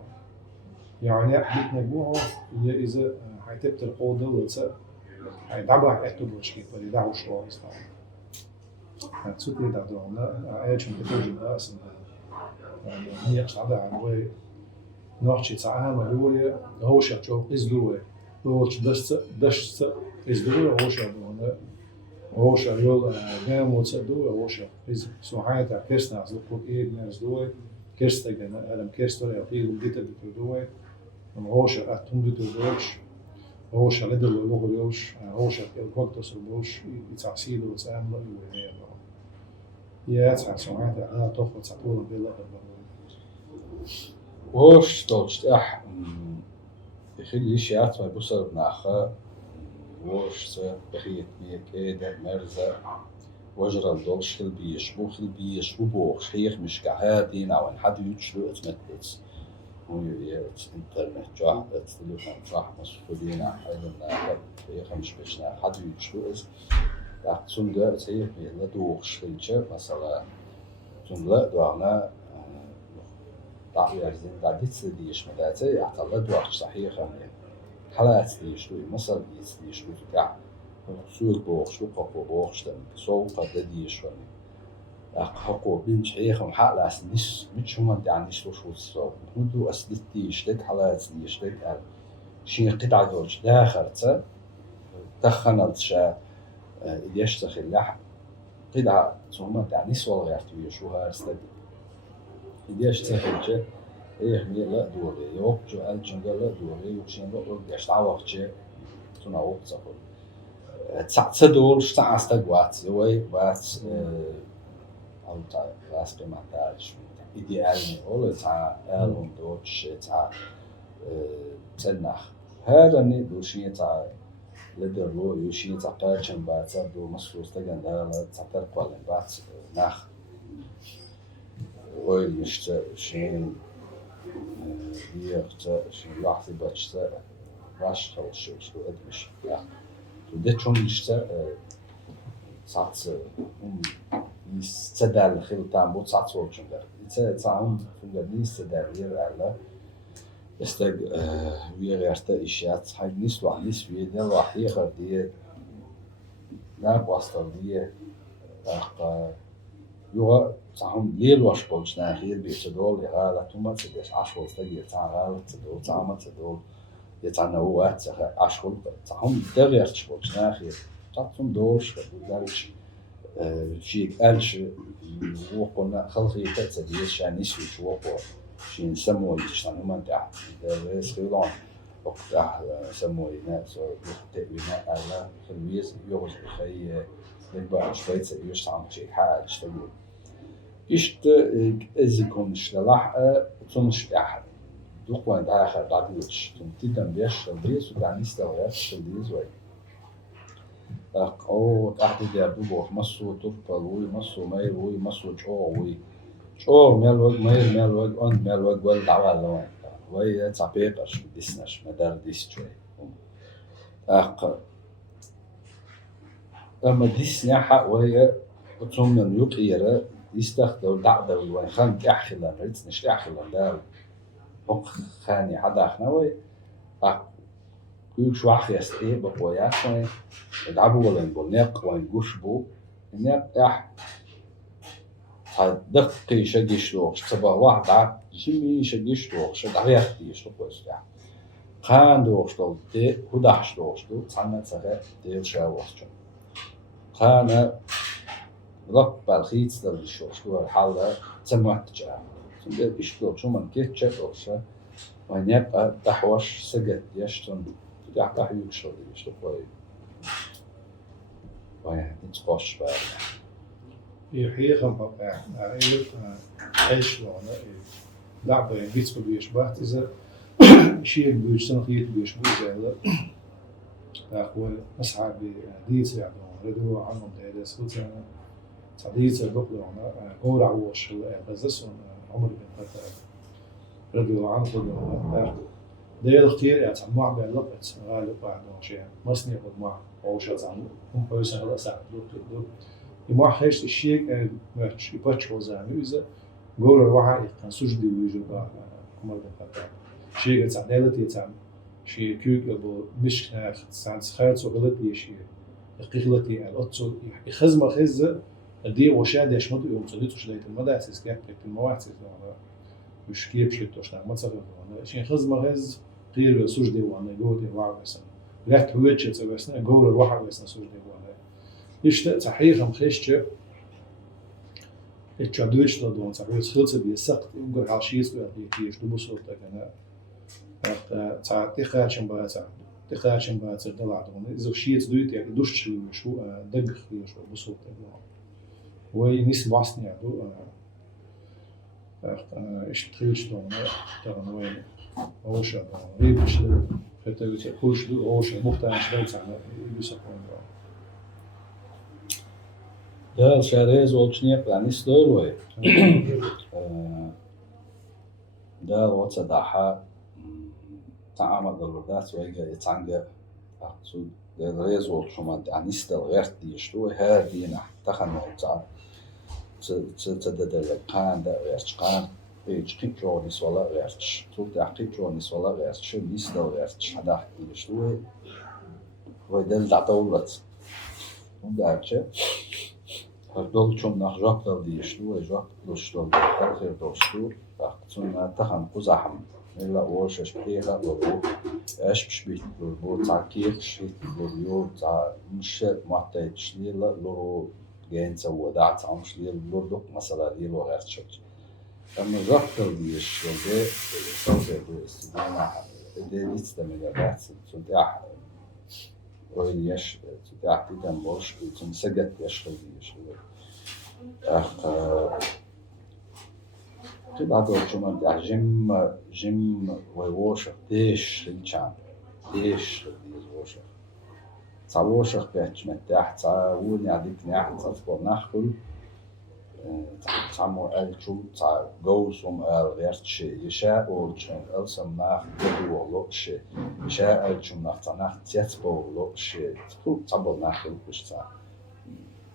يعني ديك نجوعه هي إذا هيتابع الأودل وتسأل هيدعبع اعتبر شيء فليدعو شو يستعمل هتسوتي دعونا عايش من كتير جناس يعني هي أصعدها عن وي نحكي تعاها ملوية هو شو إزدوه هو دش إزدوه هو شو دونا هو شو يلا جام وتصدوه هو شو إز سوحية كيرسنا زلقوا إيه نازدوه كيرستا جنا ألم كيرستا يعطيه وديتا بتردوه هو شو أتهم بتردوش هوش على ده اللي هو يوش هوش الوقت سربوش يتعسيد وتعمل وينير يا تعسمعت أنا تأخذ تعطونا بلا وش توجتح يخلي شيات ما بصر بناخا وش سر بخيت ميك إيدا مرزا وجر الدولش خل بيش وبوخ شيخ مش كهادين أو إن حد يتشلو اتمتلتس انترنت جاه تلفون صح مسؤولين حاجة ناخد شيخ مش بيشنا حد يتشلو اس تحسون ده شيخ بيلا دوخ شلتش مثلا تنلا دوغنا تعبير زين تعديت سديش مداتي يعتبر دوخ صحيح يعني حالات يشلو مثلا يشلو تاع سوق بوخ شو قبو بوخ شتن سوق قد يشلو حقو بنش حيخم حالاس نش مش هم يعني شو الصوب هدو أسلتي يشتك حالات يشتك على شيء قطعة دوش داخل تخنت شا يشتخ اللح قطعة ثم يعني سوى غيرتوي شو هارستك يشتخ الجا إيه لا دوري يوق جو الجنجل لا دوري وشين لا يشتعوق جا تناوق تقول تصدول شتعستقوات يوي بات أو تاع راسك ما تعرفش إيديالني ولا تاع ألون دوتش تاع تناخ هذا ندوشين تاع لدرو يوشين تاع قارشن بات دو مسلوس تجن لا تاع قوالن بات ناخ ويل مش شين يخت شين لحظة باتش راش خلص شو أدمش لا وده شون مش ساعات يستدعي الخيل تام بوت ساعات صوت شنجر يتساعون شنجر يستدعي على استج ويغيرت إشياء هاي نسوا نسوا ده راح يخر دي لا واسطة دي راح يوا تعهم ليل واش بوجنا خير بيشدول هذا ثم تدش عشرة تجي تعال تدول تعمل تدول يتعنوات عشرة تعهم ده غيرت بوجنا خير تعهم دورش ودارش شيء قالش وقلنا خلقي تتديش شان يسوي وقو شين سموي شان ما تاع سريلان وقتها سموي ناس وقتها على خلويس يوز بخي لبا شوية يوش عم شيء حاجة تقول إشت إزكون شلح تنش أحد دوقوان آخر بعديش تنتدم بيش البيس وتعني استوى البيس وين أو تحت دابو مسو تقبلوي مسو مايروي مسو جووي جو مالوج مالوج أن مالوج والدعوة لوين وهي تعبيرش ديسناش مدار ديستري أما ديسنا حق وهي بتوم من يقيرة يستخدم دعوة وين خان كأحلى ريتس نشتي أحلى دار بق خاني حدا خنوي كل شو أخيس إيه بقويات وين يلعبوا ولا نقولناق وين جوشبو ناق إح دقي شجيش لوخ سبع واحد عاد جيمي شجيش لوخ شد عيات ديش لوخ يعني خان دوخ شلون تي هداش لوخ شلون صنع سخاء تيل شاوخ شلون خان رب بالخيط دل شو شلون الحالة سمعت جاء سمعت إيش لوخ شو من كيت شاف لوخ شا وين يبقى تحوش سجد يشتون تحت يكشر يشتون قوي وين نتقاش بقى يحيي خم بقى عيش لونه لعبة بيتسكو بيشبه إذا شيء بيشتغل خيط بيشبه إذا أخوي أصحاب ديت يعني ردوا عنهم ده سوت يعني صديق بقول أنا قول عوش غزسون عمر بن خطاب ردوا عنهم ده الخير يعني مع بلقت غالب بعد شيء مسني قد مع أوش عن هم بيسنا هذا ساعة دكتور يمر خيش الشيء مرش يبتش وزانه إذا قول الواحد كان سجدي ويجوا عمر بن خطاب شيء تعديلتي تعم شيء كيك أبو مش سانس خيرت وغلطي شيء قيلتي الأتصل يخزم خزة دي وشاد يشمط يوم صديتوش ليت المدى أساس كيف المواعيد مش كيف شيء توشنا ما تصير وانا شيء خزم خز قيل سجدي وانا جودي واحد بس لا توجه تبسنا قول الواحد بس سجدي وانا إيش تحقيق مخيشة التشادوش تدون تحقيق خلص بيسقط يقول عشيس بيجي يشتبه صوتك أنا تعطي خارج بقى تخاشم باتر دلعدون إذا شيء دويت يعني دوش شو دقخ شو بصوت إنه وينيس باسني عدو إيش تخيش دون ترى وين أوش دون ريبش حتى يقولش دو أوش مختلف بيت على يسقون ده شاريز والشنيق يعني ستوي ده واتس داحا تعامل بالردات ويجا يتعنجا أقصد ده ريز والشما يعني ستل غير ديشتو هادينا تخن وتع تدد القان ده غيرش بيج قيجونيس ولا غيرش توت قيجونيس ولا غيرش نيستل غيرش حدا ديشتو ويدل دعطولت وندعش هردول چون نخجاق دل دیشتو اجاق دوشتول در خیر دوشتو چون تخم قزحم إلا وشش بيها لبو إيش بشبيت لبو تعكير شيت لبيو تع مش معتاد شليل لورو جين سوى دعت عم شليل لوردك مثلا ليلو غير شج أما جاق دل ديش ده سوى دو استدامة ده نستمر بعد تنتاح ويش تنتاح تيجان بوش تنسجت يشغل ديش كده هذا شو ما بدي جيم ويوشخ ديش الشام ديش ويوشخ تعوشخ بيحكي متاح تعوني عديك ناح تصبر ناخل تعمو شو تع جوزهم غير شيء يشاء وشون ألسم ناخ بدو والله شيء يشاء شو ناخ تناخ تيتبو والله شيء تقول تعبر ناخل بش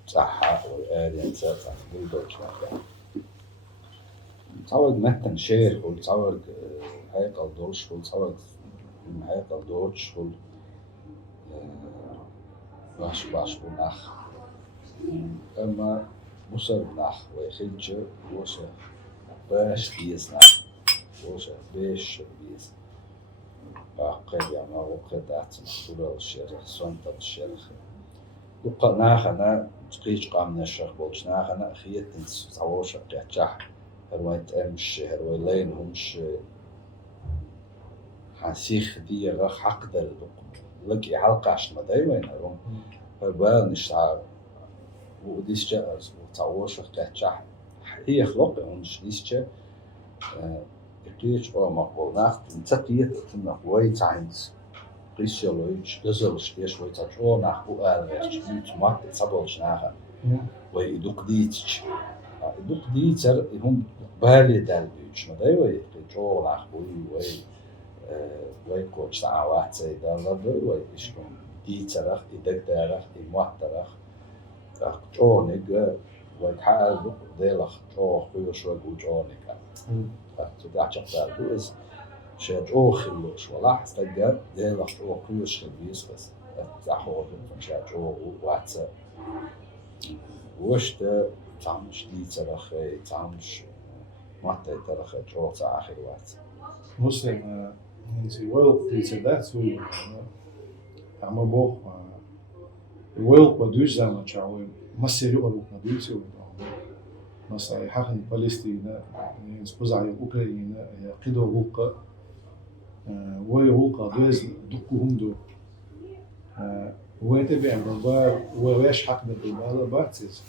صح وآلين تاع بلدوش ناخل تعود متن شير وتعود هيكل دولش وتعود هيكل دولش باش بناخ أما مصر بناخ ويخلج وصل باش بيز ناخ وصل باش بيز باقي يعني وقدات مقتولة الشرخ صنطة الشرخ وقا ناخ أنا تقيش قام نشرخ بولش ناخ أنا أخيت تعوش قيتشح هرويت أمش هرويلين همش حسيخ دي غخ حق دل لقي حلقة عشان ما دايما هروم هربال نشتعب وديش جا وتعوش قيتشح هي خلق همش ديش جا يقيش أو مقبول ناخ تنتقيت تنق ويت عينز قيس يلويش دزلش ديش ويت أو ناخ بقال غيرش بيت مات تصبولش ناخا ويدوك ديتش دوك ديتر هم بالي دال بيتش ما داي وي جو لاخ وي وي كوتش تعوات سي دال وي إيشكم ديتر أخ إدك دارخ إمواترخ جو نيج وي حال دوك ديلخ جو خويش وجو جو نيج تدعش دال بيز شيء جو خلوش ولا حستجر ديلخ جو خويش خلبيز بس تحول شيء جو واتس وش ده تعمش دي ترخي تعمش متى ترخي جو تاخر وقت مسلم نسي ويل ديتر سوي أما بوخ ويل بدوش زمان شاوي مسيري أروح ندوسي مثلا حقن فلسطين نسبزع أوكرانيا قدوا وقا ويوقا دوز دكوهم دو وين تبي عم بقى ويش حق بالبال باتس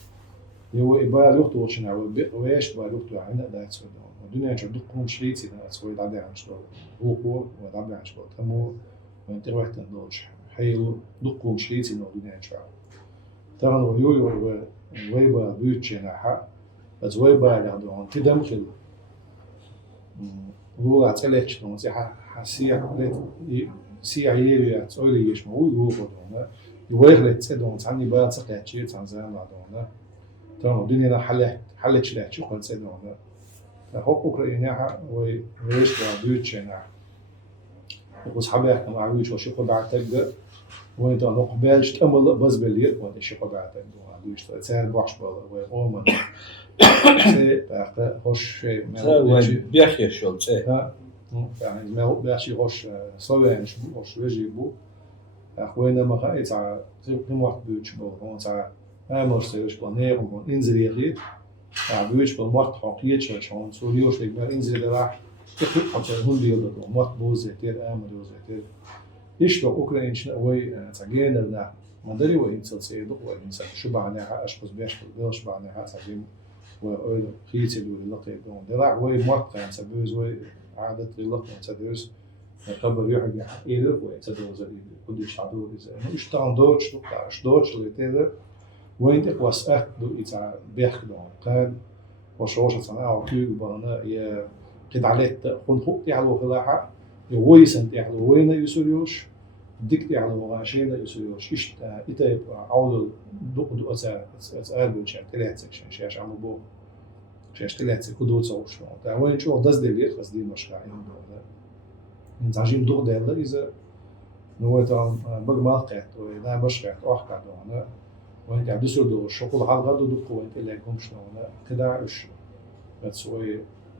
يو إبال وقت وشنا ويش بال وقت عنا ده تسوي الدنيا عشان دكهم شريتي ده تسوي ده عن شلون هو وده عن شلون تمو وانت رحت ندوش حيل دكهم شريتي إنه الدنيا عشان ترى ويو ويبا بيتشنا حق بس ويبا يعدون تدم خل لولا تلاتش تون حسيا سيعيريا تقولي يش مو يقولون يوغلت تدون تعني بقى تقاتشي تنزان بعدون تمام الدنيا حلت شلات شو قلت تدون هو أوكرانيا ويش بيوتشنا بس حباك ما عويش وشو بعد تقدر وانت نقبلش تأمل بس بالليل وانت شو بعد تقدر عويش تسال باش بالله وأمم سي بقى خوش بيحكي شو تسه يعني ما هو بيحكي خوش صوين شو خوش وجه بو أخوينا ما خايت على كم واحد بيوتش بو هون على أمر سيرش بلانير هون إنزل يغيب بيوتش بالمرت حقيقة شون سوريوش لقبل إنزل راح تخلق حتى هون بيلدو مرت بوزة تير أمر بوزة تير إيش لو أوكرانيش نقوي تعجين لنا ما دري وين تصير دقوة إنسان شو بعناها أشخاص بيشكل بيش بعناها تعجين وأول خيتي اللي لقي دون دراع وين مرت عن سبوز وين عادة اللقي عن سبوز خبر يحكي إيه وين سبوز اللي كل شعبه إذا إيش تان دوتش دقة إيش دوتش اللي تدا وين تقواس دو إذا بيحكي دون قاد وشوش صناعة كيو بانا يا قد عليت خن خوك تعلو خلاها يويسن تعلو وين يسوليوش ديك تعلو غاشين يسوليوش إيش إتا عول دو أسأل بوش تلات سكشن شاش عمو بو شاش تلات كدو تصوش تا وين شو داز دليل خاص دي مش قاعدين دو نتاجين دو ده إذا نوتان بجمع قط وإذا مش قط أحكي دونه وين قاعد يسول دو الشغل حلقة دو وين تلاقيهم شلونه كده إيش بس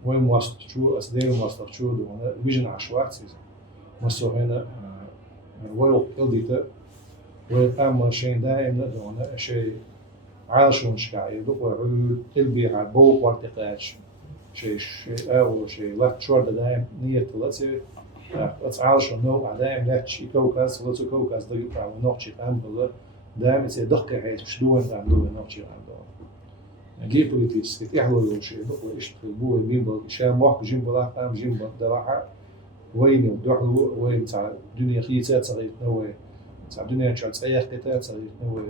وين مواصل شو أصدقائي مواصل شو دونه ويجن عشوائي مصر هنا وين قلديته وين أما شيء دائما دونه شيء عاشون شكاية دو البيع بوق وارتقاش شيء أو شيء لا شورد دائم نية تلاتي عاشون نوع دائم لا شيء كوكاس ولا كوكاس ده يطلع ونوع شيء فهم كله دائما يصير دقة هاي شلون عنده نوع شيء عنده جيوبوليتيكس كتير شيء دقة إيش تلبوه جيمبل شام واحد جيمبل أهم جيمبل دراعة وين يودعوا وين تاع الدنيا خيتات صغيرة نوع تاع الدنيا شو تصيح كتات صغيرة نوع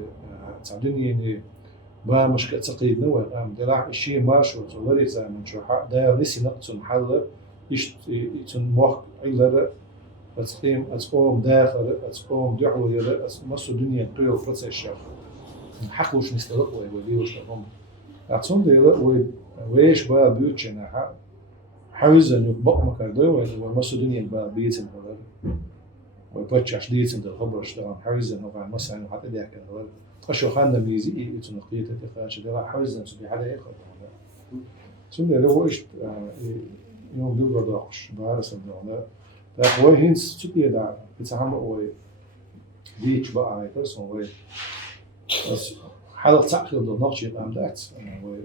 تاع الدنيا إني با مشكلة تقيد نوع قام دراع الشيء ماشوا تولي زمان شو حق ده لسه نقص محل إيش يتون موح عيلة أتقيم أتقوم داخل أتقوم دعوة يلا مصر الدنيا طير فرصة الشر حقوش نستلق ويبيوش لهم أتصون ديلا ويش بقى بيوت جناحة حوزة إنه بق مكردة ومصر الدنيا بقى بيتم هذا ويبتشش ديتم ده الخبر اشتغل حوزة إنه بعد مصر إنه حتى ده كذا أشوف خانة ميزي يتون قية تفاش ده حوزة إنه سبي حدا ياخد هذا تصون ديلا هو إيش يوم دول ضاقش بعرس الدولة هو هينس تبي ده بتعمل هو ديش بقى على كرسون هو بس حاله تعقل ده نقش يبقى مدات هو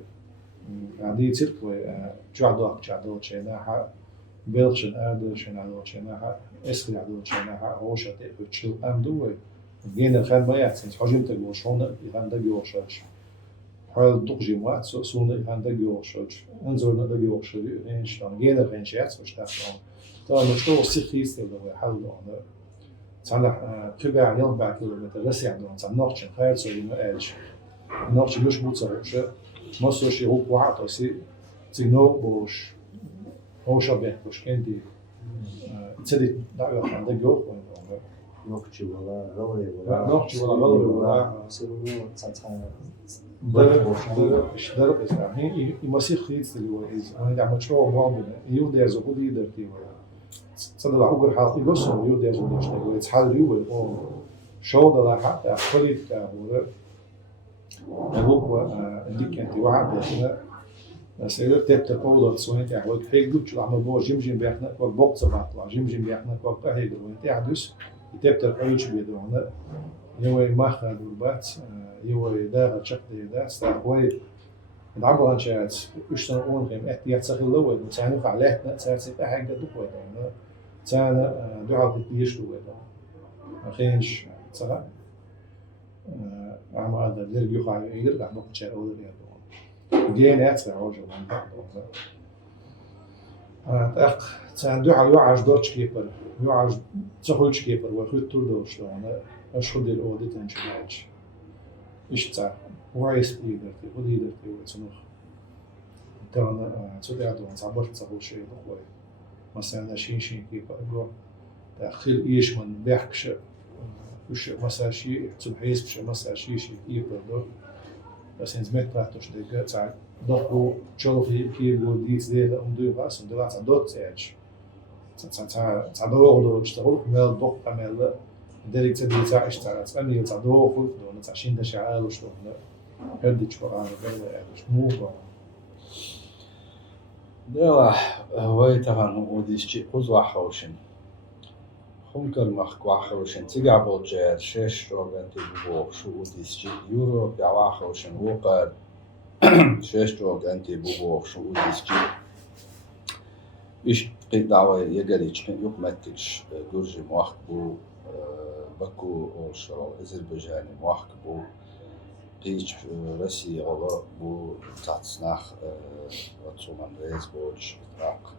عادي تلك هو جعدوك شيء ناحا بيلشن أردو شيء نادو شيء ناحا إسقي عدو شيء ناحا هو شتى بتشيل أم دوه جين الخان ما يحسن حجم تجوا شون يخان تجوا شاش حال دقجي ما سون يخان تجوا شاش انظر نتجوا شاش إنش تان جين الخان شيء وشتاف طبعا مشروع سيخيس اللي حل ده تعالى تبع يوم بعد كيلومتر بس يعني تعالى نقش خير سوي ما قالش نقش مش بوصلش مصر شيء هو واحد سي نو بوش هو شبه بوش كندي تدي دعوة عند جو نقش ولا غوي نقش ولا غوي ولا سيرو تسعة إيش درب إسلامي يمسيخ خيس اللي هو أنا ده مشروع معمر يودي زبودي يدرتي صدق أقول حاطي بس هو يودي زبودي يشتغل يتحل يوه أو شو ده حتى أخلي كهورة هو اللي كانت واحد بيحنا بس إذا تبت قولة سويت يعني هيك دوتش العمل بوا جيم بيحنا وبوقت سبعة جيم بيحنا وقت هيك وين تحدث تبت القيش بيدونا يوه ما خد وربات يوه داغ شكل ده استعوي العبوا عن شيء إيش تنقول هم احتياج سخي اللوي وتعانوا علينا تسافر حاجة دوقة يعني تعنا دعاء بتيجي دوقة أخينش صراحة عم هذا اللي يقع يرجع بقى شيء أول يعني جين أتسع وجه عن بعض تأخ تعن دعاء يعج دوتش كيبر يعج تخرج كيبر وخذ طول دوش أنا أشخد الأودي تنشلاج إيش تعرف وعيس ليدرتي وليدرتي وتصنخ كان تودي عدوان تعبرت تصور شيء بقوي مثلا شين كيبر جو تأخير إيش من بيحكش وش مثلا شيء تبحيث بش مثلا شيء كيبر ده بس إنت ما تحتاج تلقى تعب ضغطه شغل كيبر ديت ده أمدوي بس أمدوي تعب دوت تاج تعب دوغ تشتغل مال ضغط مال ديريك تدري تعيش تعمل تعدوه خلف دون تعشين ده شعار وشلون هدي شو على بالله إيش مو ده هو طبعا ودي شيء خذ وحوشن خمكر مخ وحوشن تيجا بولجر شش روغن تبوق شو ودي شيء يورو بيوحوشن وقر شش روغن تبوق شو ودي شيء إيش قيد دعوة يجري شيء يقمتش جورج مخ بو باكو شو أذربيجاني واحد بو قيش روسيا غلا بو تعتصناخ واتسومان ريز بوش راق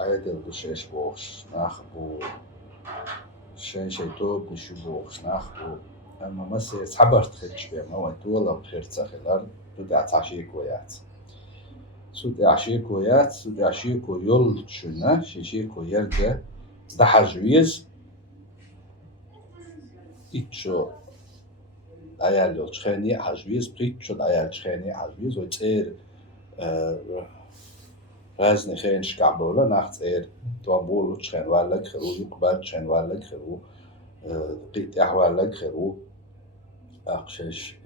عيدل بوشيش بوش ناخ بو شين شيتوب نشو بوش ناخ بو أما مسي صبرت خدش بيا ما وانت والله بخير تسخيلار تودع تعشيك ويات سود عشيك ويات سود عشيك ويول شنا شيشيك ويرجع دحجويز إتشو عيال يلشخاني حجويز بريتشو عيال شخاني حجويز ويتير رازني خين شكعبولا ناختير توابولو شخان والك خرو يقبل شخان والك خرو قيت أحوالك خرو أقشش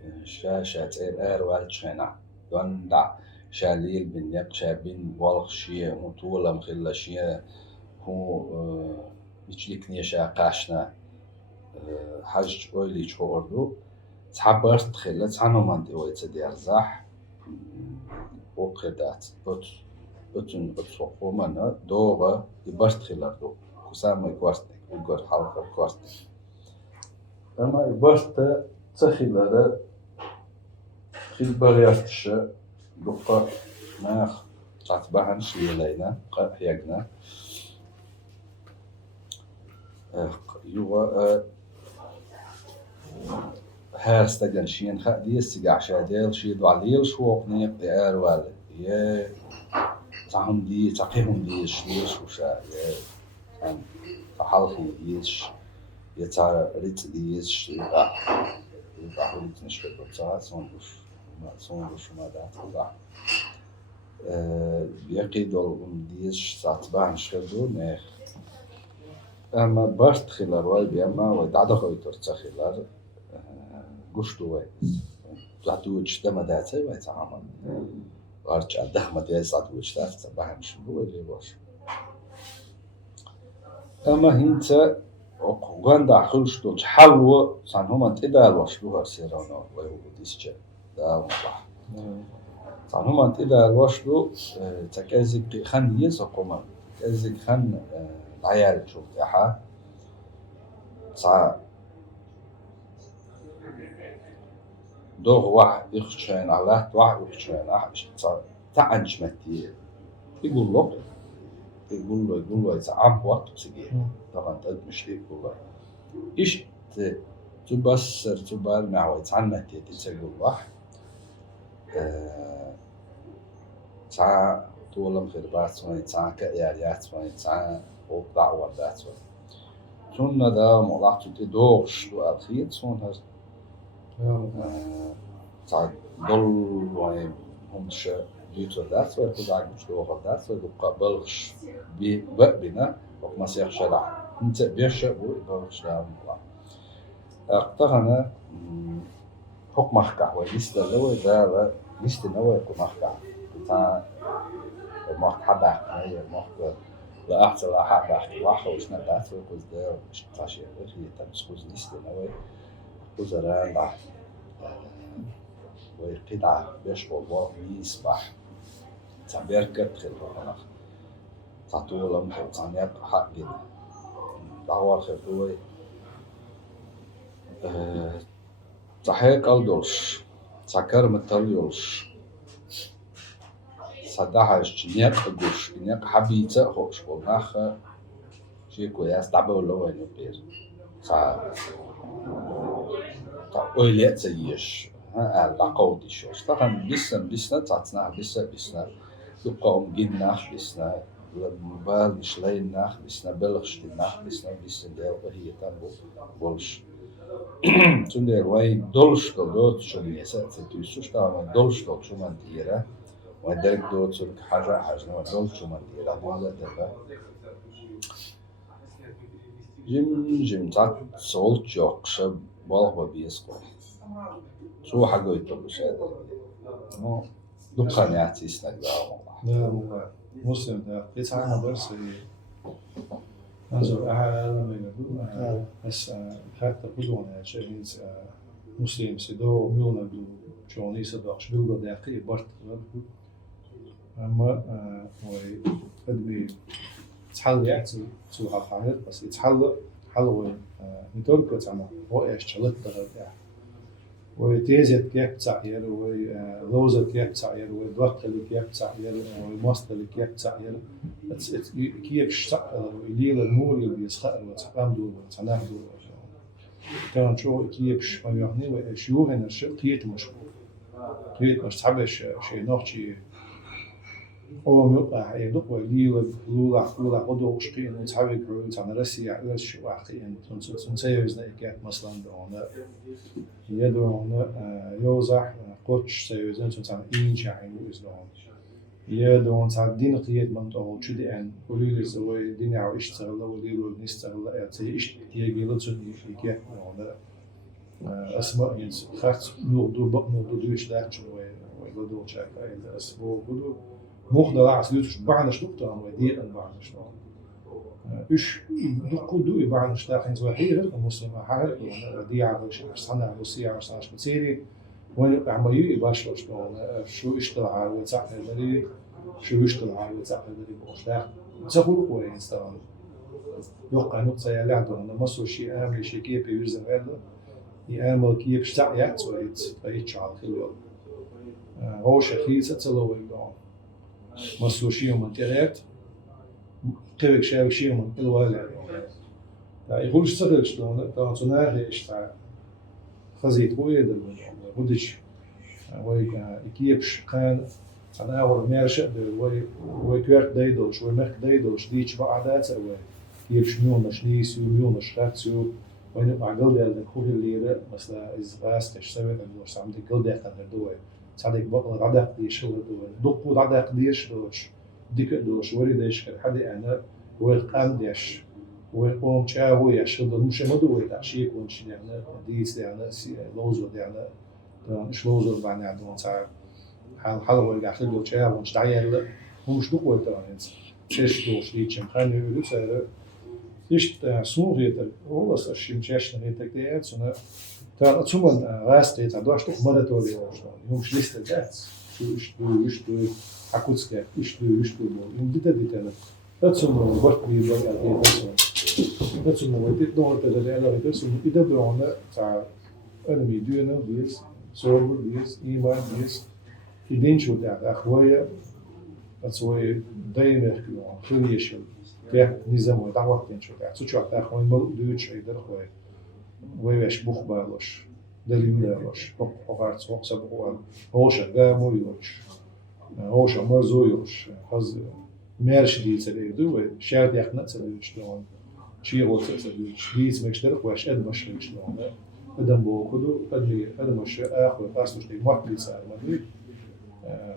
شاتير والك شخانا دون دع شاليل بالنق شابين والخ شيء مطولة مخلة شيء هو يجلكني شاقاشنا حاج أولي شوردو تعبرت خلة عنو مانتي ويتدي أرزاح وقدات أتن أتسوقو منا دوغا يبرت خلة دو كسامة يكورتنك ويقور حلقة كورتنك أما يبرت تخلة خيل بغيرتش دقة ناخ تعتبرهن شليلينا قيقنا يوا هاستجن شين خدي استجع شاديل شيدو عليل شوق نيق ديار والد يه تعهم دي تعقيهم دي شليش وشا يه عن تحلهم ديش يتعر ريت ديش يبقى ريت نشكل بطاعة صنبوش ما دات وضع يقيدو ديش ساتبع نشكلو نيخ أما برت خلال واي بيما ودعدا خويتر تخلال قشتو ويس تعدو اجتما داتي ويتعامل وارجع الدخمة ديس عدو اجتاف تبعها مش هو اللي باش أما هنتا وقوان خلشتو تحلو صان هما تقدر واشلوها سيرانا ويهو ديسجا دا مطلح صان هما تقدر واشلو تكازيك خان يساقوما تكازيك خان العيال شوف تاعها صار دوغ واحد يخشين على واحد يخشين على صار تعنج متي يقول له يتعب وقت سجيه طبعا تقد مش ليه يقول له إيش تبصر تبال مع ويتعن متي تقول واحد صار طولم خربات سوين صار كأياليات سوين صار وقطع وردات سوين شون دا ملاحظة تدوغش دو أخير شون هز صار ضل وين همش ليتر دات وين كل عقب مش دوغ دات وين قبلش بنا وما سيخ شرع انت بيش بو يبغش لا ملا اقتغنا حكم محكع وليست لو دا ليست نوع يكون محكع تا محكع بقى هي محكع لا أحسن لا حق أحكي واحد وش نبات وكوز ده مش تاشي هي تمسكوز ليست نوع وزران لا ويقطع بيش والله يسبح تعبير كتر الرهنا تعطوه لهم خلصانيات حق جدا دعوة خلطوه تحيك الدولش تكر متليولش صداحش نيق قوش نيق حبيته خوش وناخ شيء كويس دعبه ولا وين يبير صار أوليت زيش ها العقود شوش طبعا بسنا تعطنا بسنا يقوم جناخ بسنا الموبايل مش ليناخ بسنا بلغش ناخ بسنا ديال وهي تنبو بولش تندير وين دولش دوت شو ميسات تيسوش طبعا دولش دوت شو من ديره ودرك دوت شو حاجة دولش شو من ديره هذا تبع جم تعط صوت جوقش والله بيسقط شو حقه يطلبش هذا مو دقة نعتي يسند لا والله مسلم ده يتعامل بس أنظر أحد من يقول بس حتى بدون شيء مسلم سدوا ميونا دو جوني صدقش بيقولوا دقيق برت أما وي أدمي تحل يعني تو حالات بس يتحل حلوة نتورك تاعنا هو إيش شغلت ده وتيزت كيف تعير ولوزة كيف تعير ودوات اللي كيف تعير وماست اللي كيف تعير كيف شتاء الليل المول اللي يسخر وتقام دول وتنام دول كان شو كيف ما يعني وشو هنا شو قيت مشكور قيت مش تحبش شيء نوعي هو مقطع يدق الليل لولا قدو شقين وتحبك وتعمل رسي عرس شو واقعين تنسيوز نيكات مثلا دون يدون يوزح قرش سيوزن تنسان إنش عين وإزدون يدون تعدين قيد منطقة شدي أن قليل الزواج الدنيا وإشتغل وليل ونستغل أتي إشت يجيل تني في كات دون أسماء ينس خات نودو بق نودو دوش لا شوي ويقولوا شاك إذا أسبوع قدو مخدر عسلوش بعنش دكتور ودي أن بعنش إيش دو يبان شتاقين زواحير المسلم حارق ودي عرش صنع روسيا عرش عرش بتسيري وين عملي يباش شو اشتغل وتعب دري شو اشتغل وتعب دري بوشتاق تقول كويس طبعا يوقع نقطة يلعبوا أن مصر شيء آمل شيء كيف يرزق هذا يعمل كيف شتاقيات ويت شعر خلول هو شخص تلو يقول مصر شيء من تريت قبل شيء من الوالد يقول اشتغل شلون طبعا تناهي اشتغل خزيت ويد ودش ويكيبش كان أنا أول مارشة ويكوير دايدوش ويمخ دايدوش ديش بعدات أو كيبش ميونش نيسو ميونش خاتسو وين عقل ده الكل اللي مثلا إزغاس تشتغل الدوش عم تقول ده كان الدوي صدق بقى عدا قديش هو الدوي دقوا عدا قديش دوش ديك دوش وريدش كان حد أنا ويقام ديش ويقوم شاهو يشهد مش مدوي تعشيك ونش يعني ديس يعني لوزو يعني مش لوزو بعدين عندهم صار حال ويرجع خليه شاهو ونش تعير هو مش دقوا ترى شيش دوش ديش مخاني يلبسه إيش سوريا هو أصلا شيء مشاش نهيتك ده سنة ترى ثم راست ده دوش تك مرة تولي يوم مش لسه ده شو إيش دو حكوتسك إيش دو يوم ديتا ثم وقت بيجي على ثم وقت دور تجري على ثم إذا بعنا تاع أنمي دينا بيس صور بيس إيمان بيس يدين شو ده أخويا أسوي دايما يحكوا خلي يشيل ده نظام ودعوة تين شو ده شو ده أخوي مل دوت شيء ده أخوي ويش بخ بالش دليل بالش بقارت سوق سبقوا هوش ده مو يوش هوش مرزو يوش حز مارش دي تسلي دو شاد يخنا تسلي شلون شيء هو تسلي ديس مشترك واش اد مش شلون ادم بو كدو اد مش اخر باس مش دي موت لي صار ما دي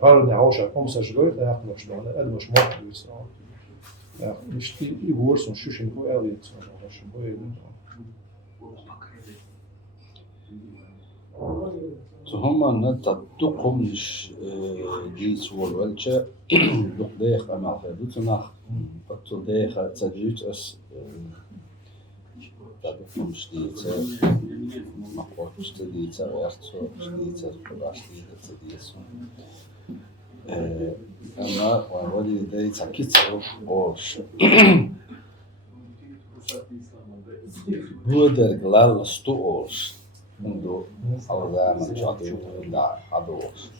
غير نعوش كم سجلت اخر شلون اد مش موت لي صار مش تي يورس مش شو هو قال مش هو Så har man tatt dokomnish disol velche dokdecha ma fedutnach patsodecha tsadut as dokomnish dice ma qoch dice verso dice plasti dice ama wali dice kitso qosh Buder glal stoors منذ أوزان شاطئ لا عدوش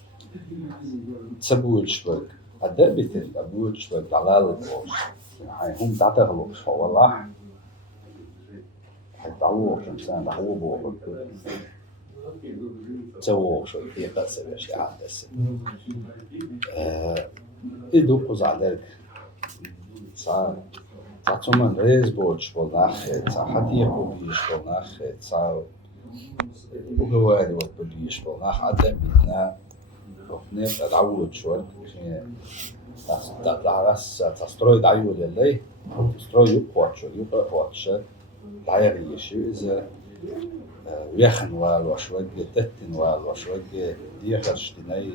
تسبوج شوك الدبت الأبوج شوك على الوش يعني هم تعتغلوش هو الله حتعوش إنسان تعوبه تسووش في قصة أشياء عدسة إدو قزع ذلك صار تعطومن ريز بوش بالناخد صحتي يقوبيش بالناخد صار وجواري والبليش بالناخ عدم بيتنا وفنيت أدعوه شوال تعرس تستروي دعيو للي تستروي يقوى قواتش دعيري شو إذا ويخن والوشوج تتن والوشوج ديخش تناي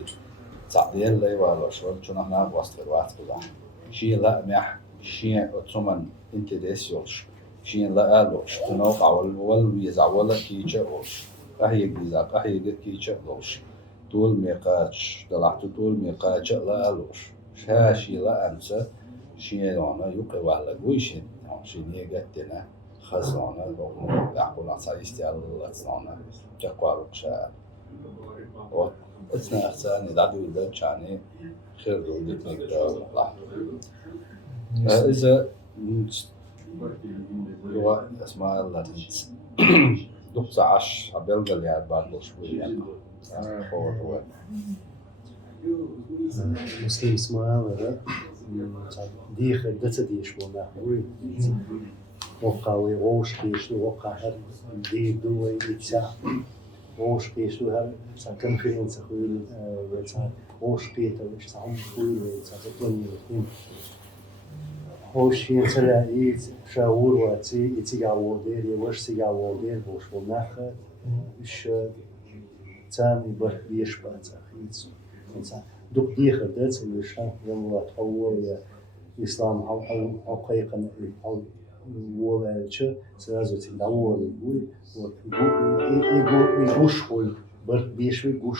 تعديل لي والوشوج شو نحنا وسط الوقت بزح شيء لا مح شيء وتصمن انت ديسيوش شيء لا قالوش تنوقع ويزعولا كيتشاوش قهي جيزا قهي جت كيتشاوش طول ميقاتش طلعت طول ميقاتش لا قالوش شاشي لا أنسى شيئانا يقوى ولا قويشين شينية قتنا خزانا يعقول عصا يستيال لتصانا جاكوار وقشاء وإثناء أحسان يدعدوا إذا كان خير دولك نقدر نطلع إذا لغة اسمها الله دقص عش عبالغ اللي عاد بعد شوية هو مسلم اسمها ديخ دتس ديش ولا وي وقاوي ووش كيش وقا هر دي دوي يتسع ووش كيش هر سكن خير سخويل ويتسع ووش كيتا وش سعم خويل ويتسع تطلني وتين ووش ينسلا يت شاور واتي يتيجا وودير يوش تيجا وودير بوش وناخد وش تاني بر بيش بات أخيتس دوك ديخ دتس وشان يوم تحول إسلام أو قيقن أو ولا شيء سلازم تدور يقول يقول بيشوي يقول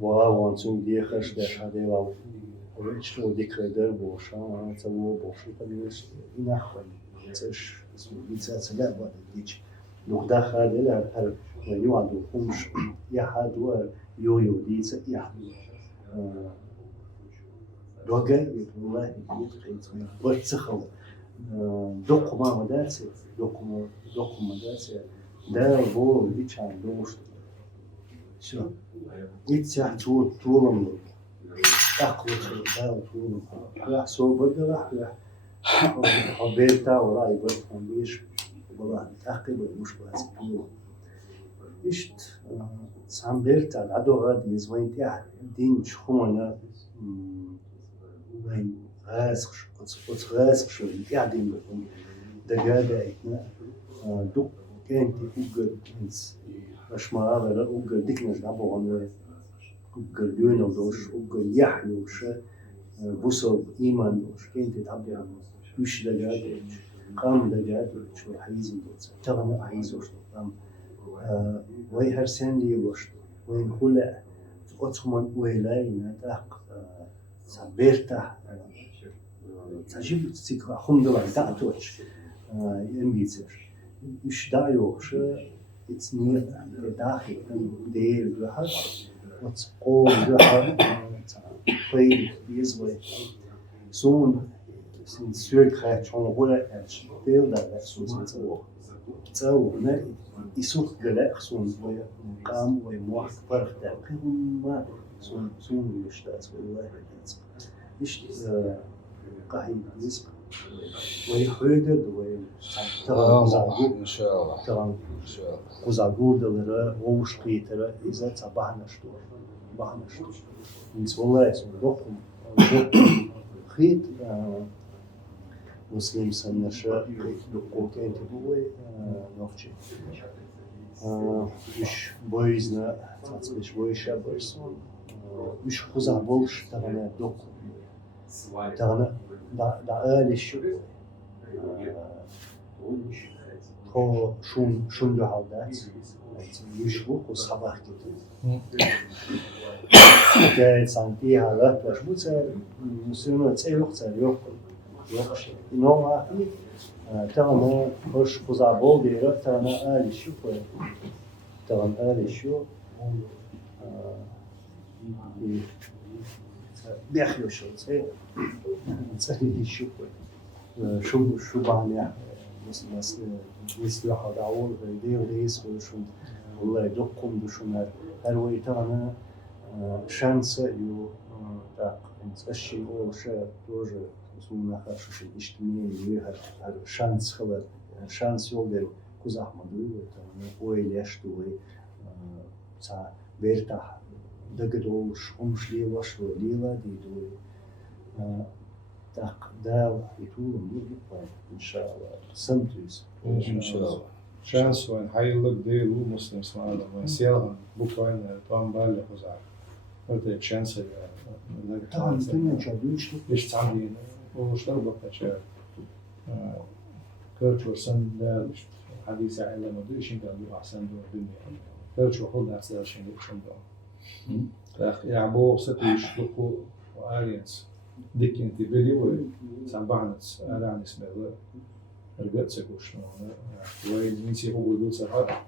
وانتم ديخش ده هذا واو ويشلو ديكريدر بوشان تسوي بوشي تبيش ينخل تش بيتسات لا بعد ديش لو داخل إلى هر يوعدوا خمش يحدوا يو ديس يحدوا دوغاي والله يتقيت وتسخو دوق ما مدرسة دوق مدرسة ده بو بيتشان دوش شو يتسع طولهم أقوى ده طولهم راح صوب راح حبيتها وراي برضه بيش والله تعقب مش بس طولهم إشت سامبرتا العدو غادي زوين تاع دين شخونا وين غاسخ قص غاسخ شو قاعدين دقاقة إحنا دوك كانت أوجر إنس مش مرة أوجر ديكناش دابو عن أوجر ديونا ودوش أوجر يحيى وش بوسو إيمان وش كانت تعبي عن وش دقاقة قام دقاقة شو حيزي دوت تغنى حيز وش قام وين هرسندي وش وين خلا أتمنى ويلاين تاق سبيرتا تجيب تسيك خم دولار دعوتش ينبيتش مش دايوش اتني داخل دير جهاد وتقول جهاد طيب يزوي سون سير خات شون ولا اتش دير دا سون تسو نا يسوق جلاء سون قام ويموح فرق دقيقهم ما سون مش تاس والله مش قاعد يسق ويحيدر ويتغن إن شاء الله تغن إن شاء الله وزعجور دلرا ووش قيترا إذا تبعنا شتو بعنا شتو نس والله اسمه دوكم خيط مسلم سنشا دوكو كان تبوي نوفشي مش بويزنا مش بويشا بويسون مش خوزع بولش تغنى دوكو تغنى دا شو هو شون دو هالدات مش هو صباح كده جاي سانتي هالات باش موتر مسلم تسيلوخ تسيلوخ يوخش نوع تغنى خوش خوزع بول ديرا تغنى شو تغنى شو بياخذوا شو تصير تسهل شو بعمل مثل هذا أول دير ليس وشو والله يدقهم بشو هل ويتانا شانسة يو تاق نتأشي أو شيء توجه اسمه خارج شيء اجتماعي هل شانس خبر شانس يقدر كوز أحمد ويتانا ويليش توي تا بيرتاح دقدوش أمشلي وشو ليلا دي دوي تاق داو يطول مية إن شاء الله سمتوز إن شاء الله شانس وين حيلك ديلو مسلم سمعنا وين سيلها بوكوين طعم بالي خزعة قلت شانس طبعا الدنيا جابوش ليش تعملين وشلون بقى شيء كرتور سن ده حديث عن لما دوش إنت أبو أحسن دو الدنيا كرتور خد نفس الشيء شن دو يعبو ستيش لقو وآلينس ديكنتي بليوي سامبانس آلانس ميلا رجعت سكوشنا وين نسي هو دول سهر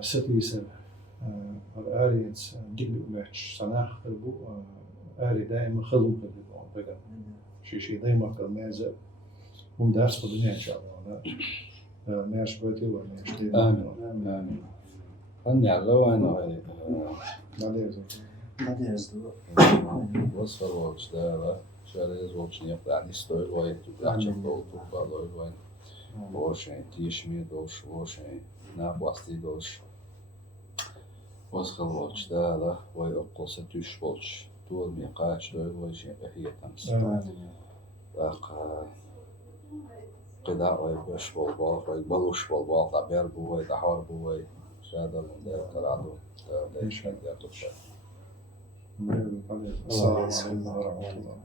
ستيسر آلينس جيب ماتش صناخ البو آلي دائما خلهم خلهم بقى شيء دائما كالمازة هم درس بدنا إن شاء الله ماش بيتي وماش دي آمين أني على وين هاي وصل وقت ده شاريز وقت نيقطع نستوي وين تبلع شغل تبقى وين وشين تيشمي دوش وشين ناب واسطي دوش وصل وقت ده وين أقصى تيش وقت طول ميقاتش ده وشين هي تمس قداء وين بش بالبال وين بلوش بالبال تعبير بوي تحور بوي شهادة من ده ترعدو ده شيء ده تبشر السلام عليكم ورحمة الله